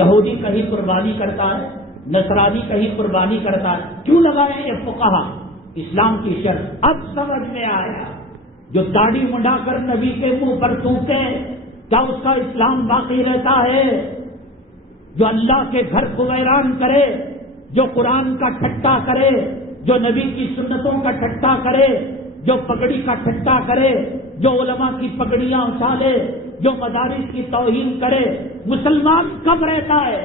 یہودی کہیں قربانی کرتا ہے، نصرانی کہیں قربانی کرتا ہے. کیوں لگائے یہ فقہا؟ اسلام کی شرط اب سمجھ میں آیا. جو داڑھی منڈا کر نبی کے منہ پر تھوکے، کیا اس کا اسلام باقی رہتا ہے؟ جو اللہ کے گھر کو ویران کرے، جو قرآن کا ٹھٹا کرے، جو نبی کی سنتوں کا ٹھٹا کرے، جو پگڑی کا ٹھٹا کرے، جو علماء کی پگڑیاں اچھالے، جو مدارس کی توہین کرے، مسلمان کب رہتا ہے؟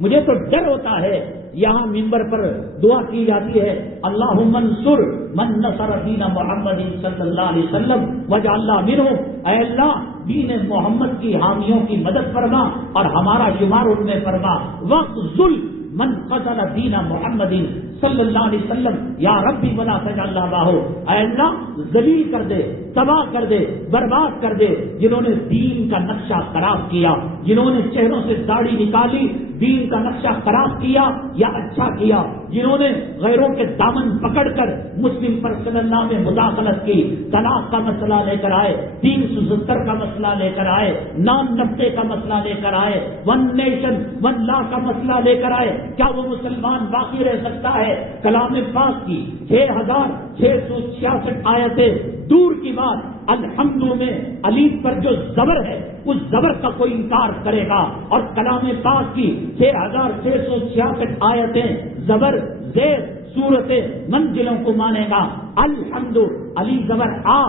مجھے تو ڈر ہوتا ہے. یہاں ممبر پر دعا کی جاتی ہے اللہم انصر من نصر دین محمد صلی اللہ علیہ وسلم واجعلنا منہم. اے اللہ دین محمد کی حامیوں کی مدد فرما اور ہمارا شمار ان میں فرما. وَاخْذُلْ من قتل دین محمد صلی اللہ علیہ وسلم یا ربی ولا تجعل لہ. اے اللہ ذلیل کر دے، تباہ کر دے، برباد کر دے جنہوں نے دین کا نقشہ خراب کیا، جنہوں نے چہروں سے داڑھی نکالی، دین کا نقشہ خراب کیا یا اچھا کیا، جنہوں نے غیروں کے دامن پکڑ کر مسلم پرسنل اللہ میں مداخلت کی، طلاق کا مسئلہ لے کر آئے، 370 کا مسئلہ لے کر آئے، 990 کا مسئلہ لے کر آئے، 1 نیشن 1 لا کا مسئلہ لے کر آئے. کیا وہ مسلمان باقی رہ سکتا ہے؟ کلام پاک کی 6666 آیتیں دور کی بات، الحمد میں علی پر جو زبر ہے اس زبر کا کوئی انکار کرے گا، اور کلام پاک کی 6666 آیتیں زبر زیر صورتیں منزلوں کو مانے گا. الحمد علی زبر آ،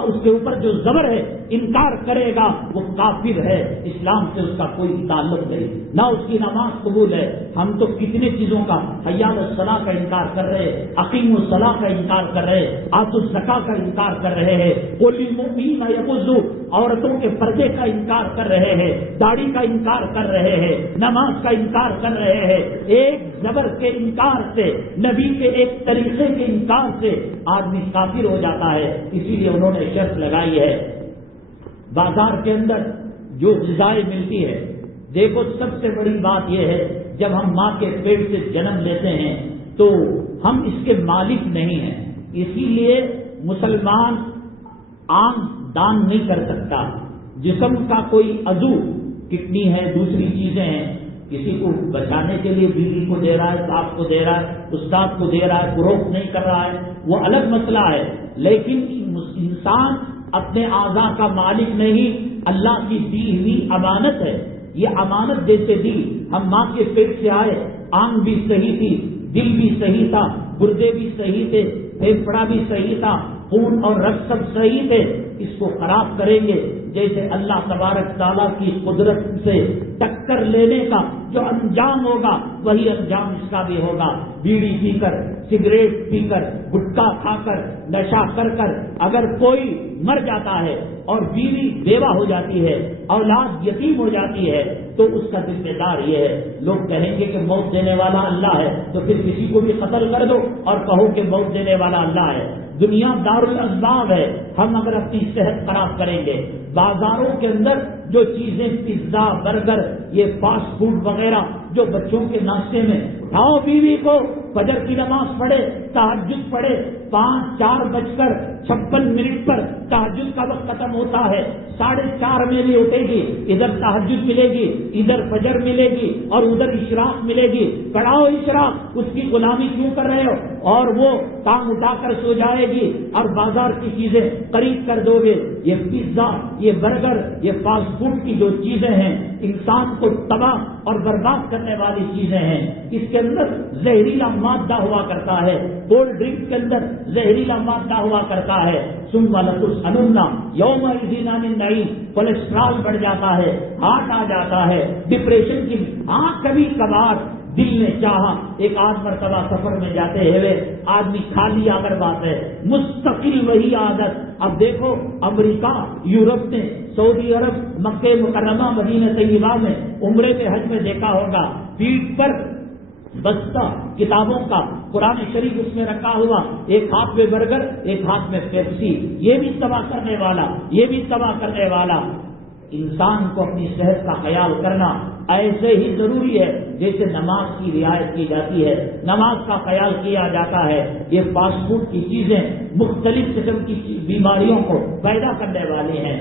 اس کے اوپر جو زبر ہے انکار کرے گا وہ کافر ہے. اسلام سے اس کا کوئی تعلق نہیں، نہ اس کی نماز قبول ہے. ہم تو کتنے چیزوں کا حی علی الصلاۃ کا انکار کر رہے ہیں، اقیم الصلاۃ کا انکار کر رہے ہیں، آتوا الزکاۃ کا انکار کر رہے ہیں، قل للمؤمنین یغضوا عورتوں کے پردے کا انکار کر رہے ہیں، داڑھی کا انکار کر رہے ہیں، نماز کا انکار کر رہے ہیں. ایک زبر کے انکار سے، نبی کے ایک طریقے کے انکار سے آدمی کافر ہو جاتا ہے. اسی لیے انہوں نے شرط لگائی ہے بازار کے اندر جو غذائیں ملتی ہے دیکھو سب سے بڑی بات یہ ہے، جب ہم ماں کے پیٹ سے جنم لیتے ہیں تو ہم اس کے مالک نہیں ہیں، اسی لیے مسلمان آنکھ دان نہیں کر سکتا۔ جسم کا کوئی عضو، کڈنی ہے، دوسری چیزیں ہیں، کسی کو بچانے کے لیے بیوی کو دے رہا ہے، باپ کو دے رہا ہے، استاد کو دے رہا ہے، فروخت نہیں کر رہا ہے، وہ الگ مسئلہ ہے، لیکن انسان اپنے اعضاء کا مالک نہیں، اللہ کی دی ہوئی امانت ہے۔ یہ امانت جیسے دی، ہم ماں کے پیٹ سے آئے، آنکھ بھی صحیح تھی، دل بھی صحیح تھا، گردے بھی صحیح تھے، پھیپھڑا بھی صحیح تھا، خون اور رگ سب صحیح تھے، اس کو خراب کریں گے جیسے اللہ تبارک تعالیٰ کی قدرت سے ٹکر لینے کا جو انجام ہوگا وہی انجام اس کا بھی ہوگا۔ بیڑی پی کر، سگریٹ پی کر، گٹکا کھا کر، نشہ کر کر اگر کوئی مر جاتا ہے اور بیوی بیوہ ہو جاتی ہے، اولاد یتیم ہو جاتی ہے، تو اس کا ذمہ دار یہ ہے۔ لوگ کہیں گے کہ موت دینے والا اللہ ہے، تو پھر کسی کو بھی قتل کر دو اور کہو کہ موت دینے والا اللہ ہے۔ دنیا دار الاسباب ہے، ہم اگر اپنی صحت خراب کریں گے، بازاروں کے اندر جو چیزیں پیزا، برگر، یہ فاسٹ فوڈ وغیرہ جو بچوں کے ناشتے میں، اٹھاؤ بیوی کو، فجر کی نماز پڑھے، تہجد پڑھے، 4:56 پر تہجد کا وقت ختم ہوتا ہے، 4:30 میں بھی اٹھے گی، ادھر تہجد ملے گی، ادھر فجر ملے گی اور ادھر اشراق ملے گی، پڑھاؤ اشراق، اس کی غلامی کیوں کر رہے ہو؟ اور وہ کام اٹھا کر سو جائے گی اور بازار کی چیزیں خرید کر دو گے۔ یہ پیزا، یہ برگر، یہ فاسٹ فوڈ کی جو چیزیں ہیں انسان کو تباہ اور برباد کرنے والی چیزیں ہیں، اس کے اندر زہریلا مادہ ہوا کرتا ہے، کولڈ ڈرنک کے اندر زہریلا مادہ ہوا کرتا ہے، ثم لتسألن یومئذ عن النعیم، کولیسٹرول بڑھ جاتا ہے، ہارٹ آ جاتا ہے، ڈپریشن کی۔ ہاں کبھی کبھار دل نے چاہا، ایک آدھ مرتبہ سفر میں جاتے ہوئے آدمی کھا لیا اگر بات ہے، مستقل وہی عادت۔ اب دیکھو امریکہ، یورپ میں، سعودی عرب، مکہ مکرمہ، مدینہ طیبہ میں، عمرے میں، حج میں دیکھا ہوگا، پیٹھ پر بستہ کتابوں کا، قرآن شریف اس میں رکھا ہوا، ایک ہاتھ میں برگر، ایک ہاتھ میں پیپسی، یہ بھی تباہ کرنے والا، یہ بھی تباہ کرنے والا۔ انسان کو اپنی صحت کا خیال کرنا ایسے ہی ضروری ہے جیسے نماز کی رعایت کی جاتی ہے، نماز کا خیال کیا جاتا ہے۔ یہ فاسٹ فوڈ کی چیزیں مختلف قسم کی بیماریوں کو پیدا کرنے والی ہیں۔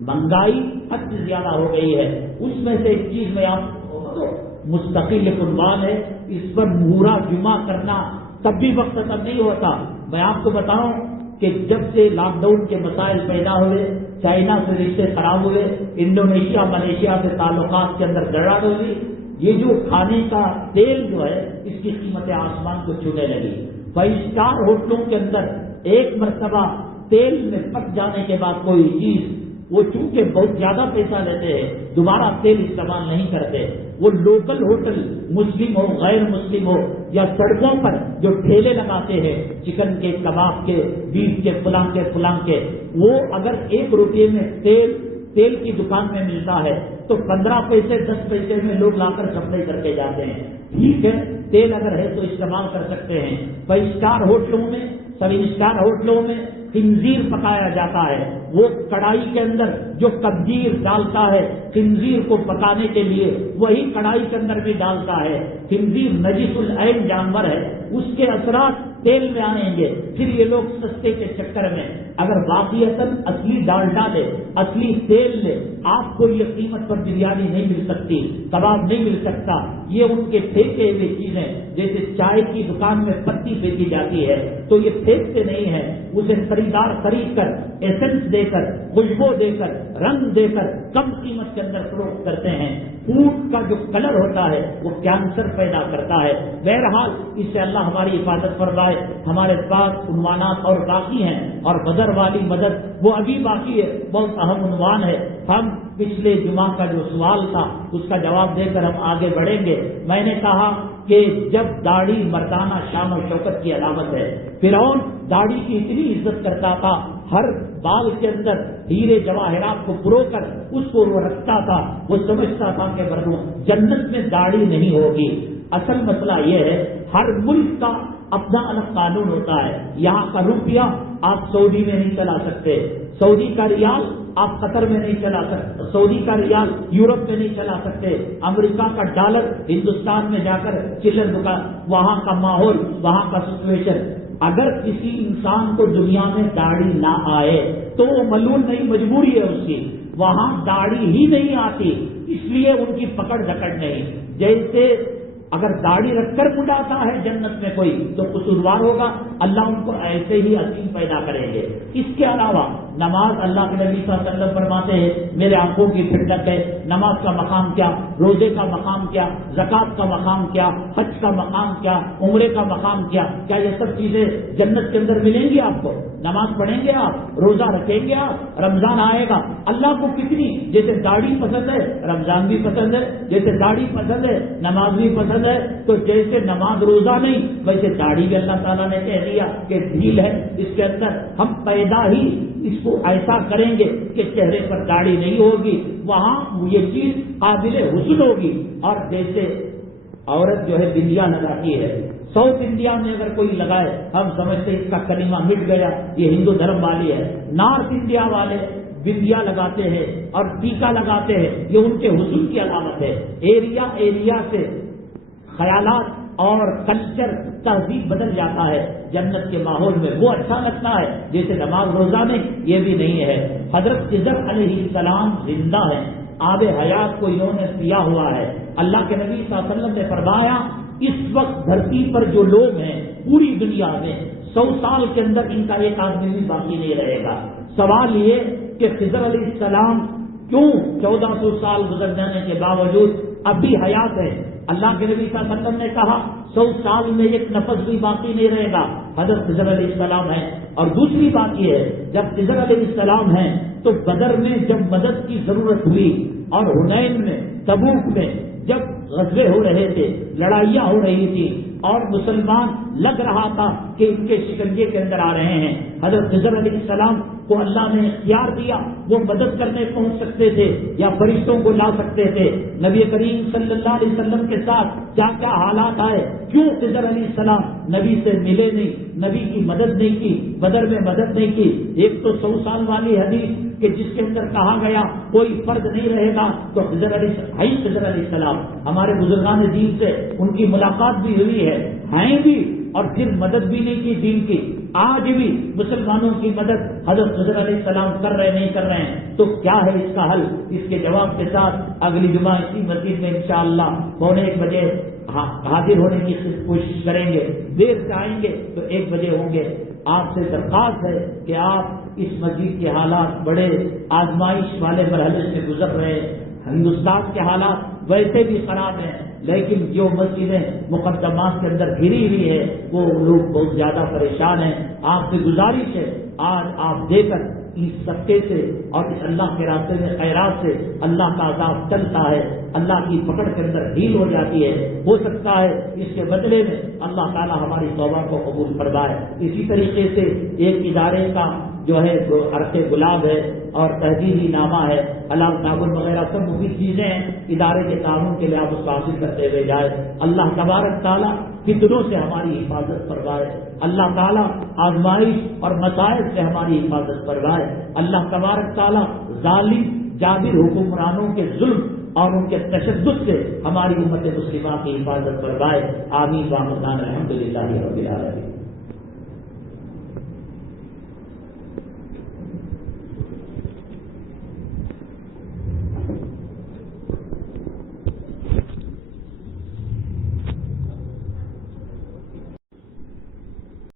مہنگائی حد سے زیادہ ہو گئی ہے، اس میں سے ایک چیز میں آپ کو مستقل عنوان ہے، اس پر مہورا جمعہ کرنا تب بھی وقت ختم نہیں ہوتا۔ میں آپ کو بتاؤں کہ جب سے لاک ڈاؤن کے مسائل پیدا ہوئے، چائنا سے رشتے خراب ہوئے، انڈونیشیا، ملیشیا سے تعلقات کے اندر گڑبڑ ہوئی، یہ جو کھانے کا تیل جو ہے اس کی قیمتیں آسمان کو چھونے لگی۔ 5 اسٹار ہوٹلوں کے اندر ایک مرتبہ تیل میں پک جانے کے بعد کوئی چیز، وہ چونکہ بہت زیادہ پیسہ لیتے ہیں، دوبارہ تیل استعمال نہیں کرتے۔ وہ لوکل ہوٹل، مسلم ہو غیر مسلم ہو، یا سڑکوں پر جو ٹھیلے لگاتے ہیں چکن کے، کباب کے، بیف کے، فلاں کے، وہ اگر 1 روپے میں تیل کی دکان میں ملتا ہے تو 15 پیسے 10 پیسے میں لوگ لا کر سپلائی کر کے جاتے ہیں۔ ٹھیک ہے، تیل اگر ہے تو استعمال کر سکتے ہیں۔ 5 اسٹار ہوٹلوں میں، 7 اسٹار ہوٹلوں میں خنزیر پکایا جاتا ہے، وہ کڑھائی کے اندر جو کبیر ڈالتا ہے خنزیر کو پکانے کے لیے، وہی کڑھائی کے اندر بھی ڈالتا ہے۔ خنزیر نجس العین جانور ہے، اس کے اثرات تیل میں آئیں گے۔ پھر یہ لوگ سستے کے چکر میں اگر واقعتاً اصلی ڈالڈا لے، اصلی تیل لے، آپ کو یہ قیمت پر بریانی نہیں مل سکتی، کباب نہیں مل سکتا۔ یہ ان کے پھینکے ہوئے چیزیں، جیسے چائے کی دکان میں پتی پھینکی جاتی ہے تو یہ پھینکتے نہیں ہیں، اسے خریدار خرید کر، ایسنس دے کر، خوشبو دے کر، رنگ دے کر کم قیمت کے اندر فروخت کرتے ہیں۔ فوڈ کا جو کلر ہوتا ہے وہ کینسر پیدا کرتا ہے۔ بہرحال اس سے اللہ ہماری حفاظت فرمائے۔ ہمارے پاس عنوانات اور باقی ہیں، اور بدر والی مدد وہ ابھی باقی ہے، بہت اہم عنوان ہے۔ ہم پچھلے جمعہ کا جو سوال تھا اس کا جواب دے کر ہم آگے بڑھیں گے۔ میں نے کہا کہ جب داڑھی مردانہ شان و شوکت کی علامت ہے، فرعون داڑھی کی اتنی عزت کرتا تھا، ہر بال کے اندر ہیرے جواہرات کو پرو کر اس کو وہ رکھتا تھا، وہ سمجھتا تھا کہ جنت میں داڑھی نہیں ہوگی۔ اصل مسئلہ یہ ہے ہر ملک کا اپنا الگ قانون ہوتا ہے۔ یہاں کا روپیہ آپ سعودی میں نہیں چلا سکتے، سعودی کا ریال آپ قطر میں نہیں چلا سکتے، سعودی کا ریال یورپ میں نہیں چلا سکتے، امریکہ کا ڈالر ہندوستان میں جا کر چلر دکان، وہاں کا ماحول، وہاں کا سچویشن۔ اگر کسی انسان کو دنیا میں داڑھی نہ آئے تو وہ ملول نہیں، مجبوری ہے اس کی، وہاں داڑھی ہی نہیں آتی، اس لیے ان کی پکڑ دکڑ نہیں۔ جیسے اگر داڑھی رکھ کر مڈاتا ہے جنت میں کوئی تو قصوروار ہوگا، اللہ ان کو ایسے ہی عظیم پیدا کریں گے۔ اس کے علاوہ نماز، اللہ کے نبی صلی اللہ علیہ وسلم فرماتے ہیں میرے آنکھوں کی ٹھنڈک ہے۔ نماز کا مقام کیا، روزے کا مقام کیا، زکوٰۃ کا مقام کیا، حج کا مقام کیا، عمرے کا مقام کیا یہ سب چیزیں جنت کے اندر ملیں گی آپ کو؟ نماز پڑھیں گے آپ، روزہ رکھیں گے آپ، رمضان آئے گا، اللہ کو کتنی، جیسے داڑھی پسند ہے رمضان بھی پسند ہے، جیسے داڑھی پسند ہے نماز بھی پسند ہے، تو جیسے نماز روزہ نہیں ویسے داڑھی بھی اللہ تعالیٰ نے کہہ دیا کہ ڈھیل ہے اس کے اندر، ہم پیدا ہی اس کو ایسا کریں گے کہ چہرے پر داڑھی نہیں ہوگی، وہاں یہ چیز قابل حسن ہوگی۔ اور جیسے عورت جو ہے بندیاں لگاتی ہے، ساؤتھ انڈیا میں اگر کوئی لگائے ہم سمجھتے اس کا کلمہ مٹ گیا، یہ ہندو دھرم والی ہے۔ نارتھ انڈیا والے بندیا لگاتے ہیں اور ٹیکا لگاتے ہیں، یہ ان کے حسن کی علامت ہے۔ ایریا سے خیالات اور کلچر، تہذیب بدل جاتا ہے جنت کے ماحول میں، وہ اچھا لگتا ہے، جیسے نماز روزہ میں یہ بھی نہیں ہے۔ حضرت خضر علیہ السلام زندہ ہے، آب حیات کو انہوں نے پیا ہوا ہے۔ اللہ کے نبی صلی اللہ علیہ وسلم نے فرمایا اس وقت دھرتی پر جو لوگ ہیں پوری دنیا میں 100 سال کے اندر ان کا ایک آدمی بھی باقی نہیں رہے گا۔ سوال یہ کہ خضر علیہ السلام کیوں 1400 سال گزر جانے کے باوجود اب بھی حیات ہے؟ اللہ کے نبی صلی اللہ علیہ وسلم نے کہا 100 سال میں ایک نفس بھی باقی نہیں رہے گا، حضرت خضر علیہ السلام ہے۔ اور دوسری بات یہ ہے جب خضر علیہ السلام ہیں تو بدر میں جب مدد کی ضرورت ہوئی اور حنین میں، تبوک میں جب غزوے ہو رہے تھے، لڑائیاں ہو رہی تھی اور مسلمان لگ رہا تھا کہ ان کے شکنجے کے اندر آ رہے ہیں، حضرت خضر علیہ السلام کو اللہ نے اختیار دیا، وہ مدد کرنے پہنچ سکتے تھے یا فرشتوں کو لا سکتے تھے۔ نبی کریم صلی اللہ علیہ وسلم کے ساتھ کیا کیا حالات آئے، کیوں خضر علیہ السلام نبی سے ملے نہیں، نبی کی مدد نہیں کی، بدر میں مدد نہیں کی؟ ایک تو 100 سال والی حدیث کہ جس کے اندر کہا گیا کوئی فرد نہیں رہے گا تو خضر علیہ السلام ہمارے بزرگان دین سے ان کی ملاقات بھی ہوئی ہے، ہیں بھی، اور پھر مدد بھی نہیں کی دین کی۔ آج بھی مسلمانوں کی مدد حضرت خضر علیہ السلام کر رہے نہیں کر رہے ہیں، تو کیا ہے اس کا حل؟ اس کے جواب کے ساتھ اگلی جمعہ اسی مسجد میں انشاءاللہ 1:45 بجے حاضر ہونے کی کوشش کریں گے، دیر سے آئیں گے تو 1 بجے ہوں گے۔ آپ سے درخواست ہے کہ آپ اس مسجد کے حالات بڑے آزمائش والے مرحلے سے گزر رہے ہیں، ہندوستان کے حالات ویسے بھی خراب ہیں، لیکن جو مسجدیں مقدمات کے اندر گھری ہوئی ہے وہ لوگ بہت زیادہ پریشان ہیں۔ آپ سے گزارش ہے آج آپ دے کر اس صدقے سے اور اس اللہ کے راستے میں خیرات سے اللہ کا عذاب چلتا ہے، اللہ کی پکڑ کے اندر ڈھیل ہو جاتی ہے، ہو سکتا ہے اس کے بدلے میں اللہ تعالی ہماری توبہ کو قبول فرمائے۔ اسی طریقے سے ایک ادارے کا جو ہے عرق گلاب ہے اور تہذیبی نامہ ہے، حلال صابن وغیرہ سب مفید چیزیں ہیں، ادارے کے تعاون کے لیے آپ اس کو حاصل کرتے ہوئے جائے۔ اللہ تبارک تعالیٰ فتنوں سے ہماری حفاظت فرمائے، اللہ تعالیٰ آزمائش اور مسائل سے ہماری حفاظت فرمائے، اللہ تبارک تعالیٰ ظالم جابر حکمرانوں کے ظلم اور ان کے تشدد سے ہماری امت مسلمہ کی حفاظت فرمائے۔ آمین۔ الحمد للہ رب العالمین۔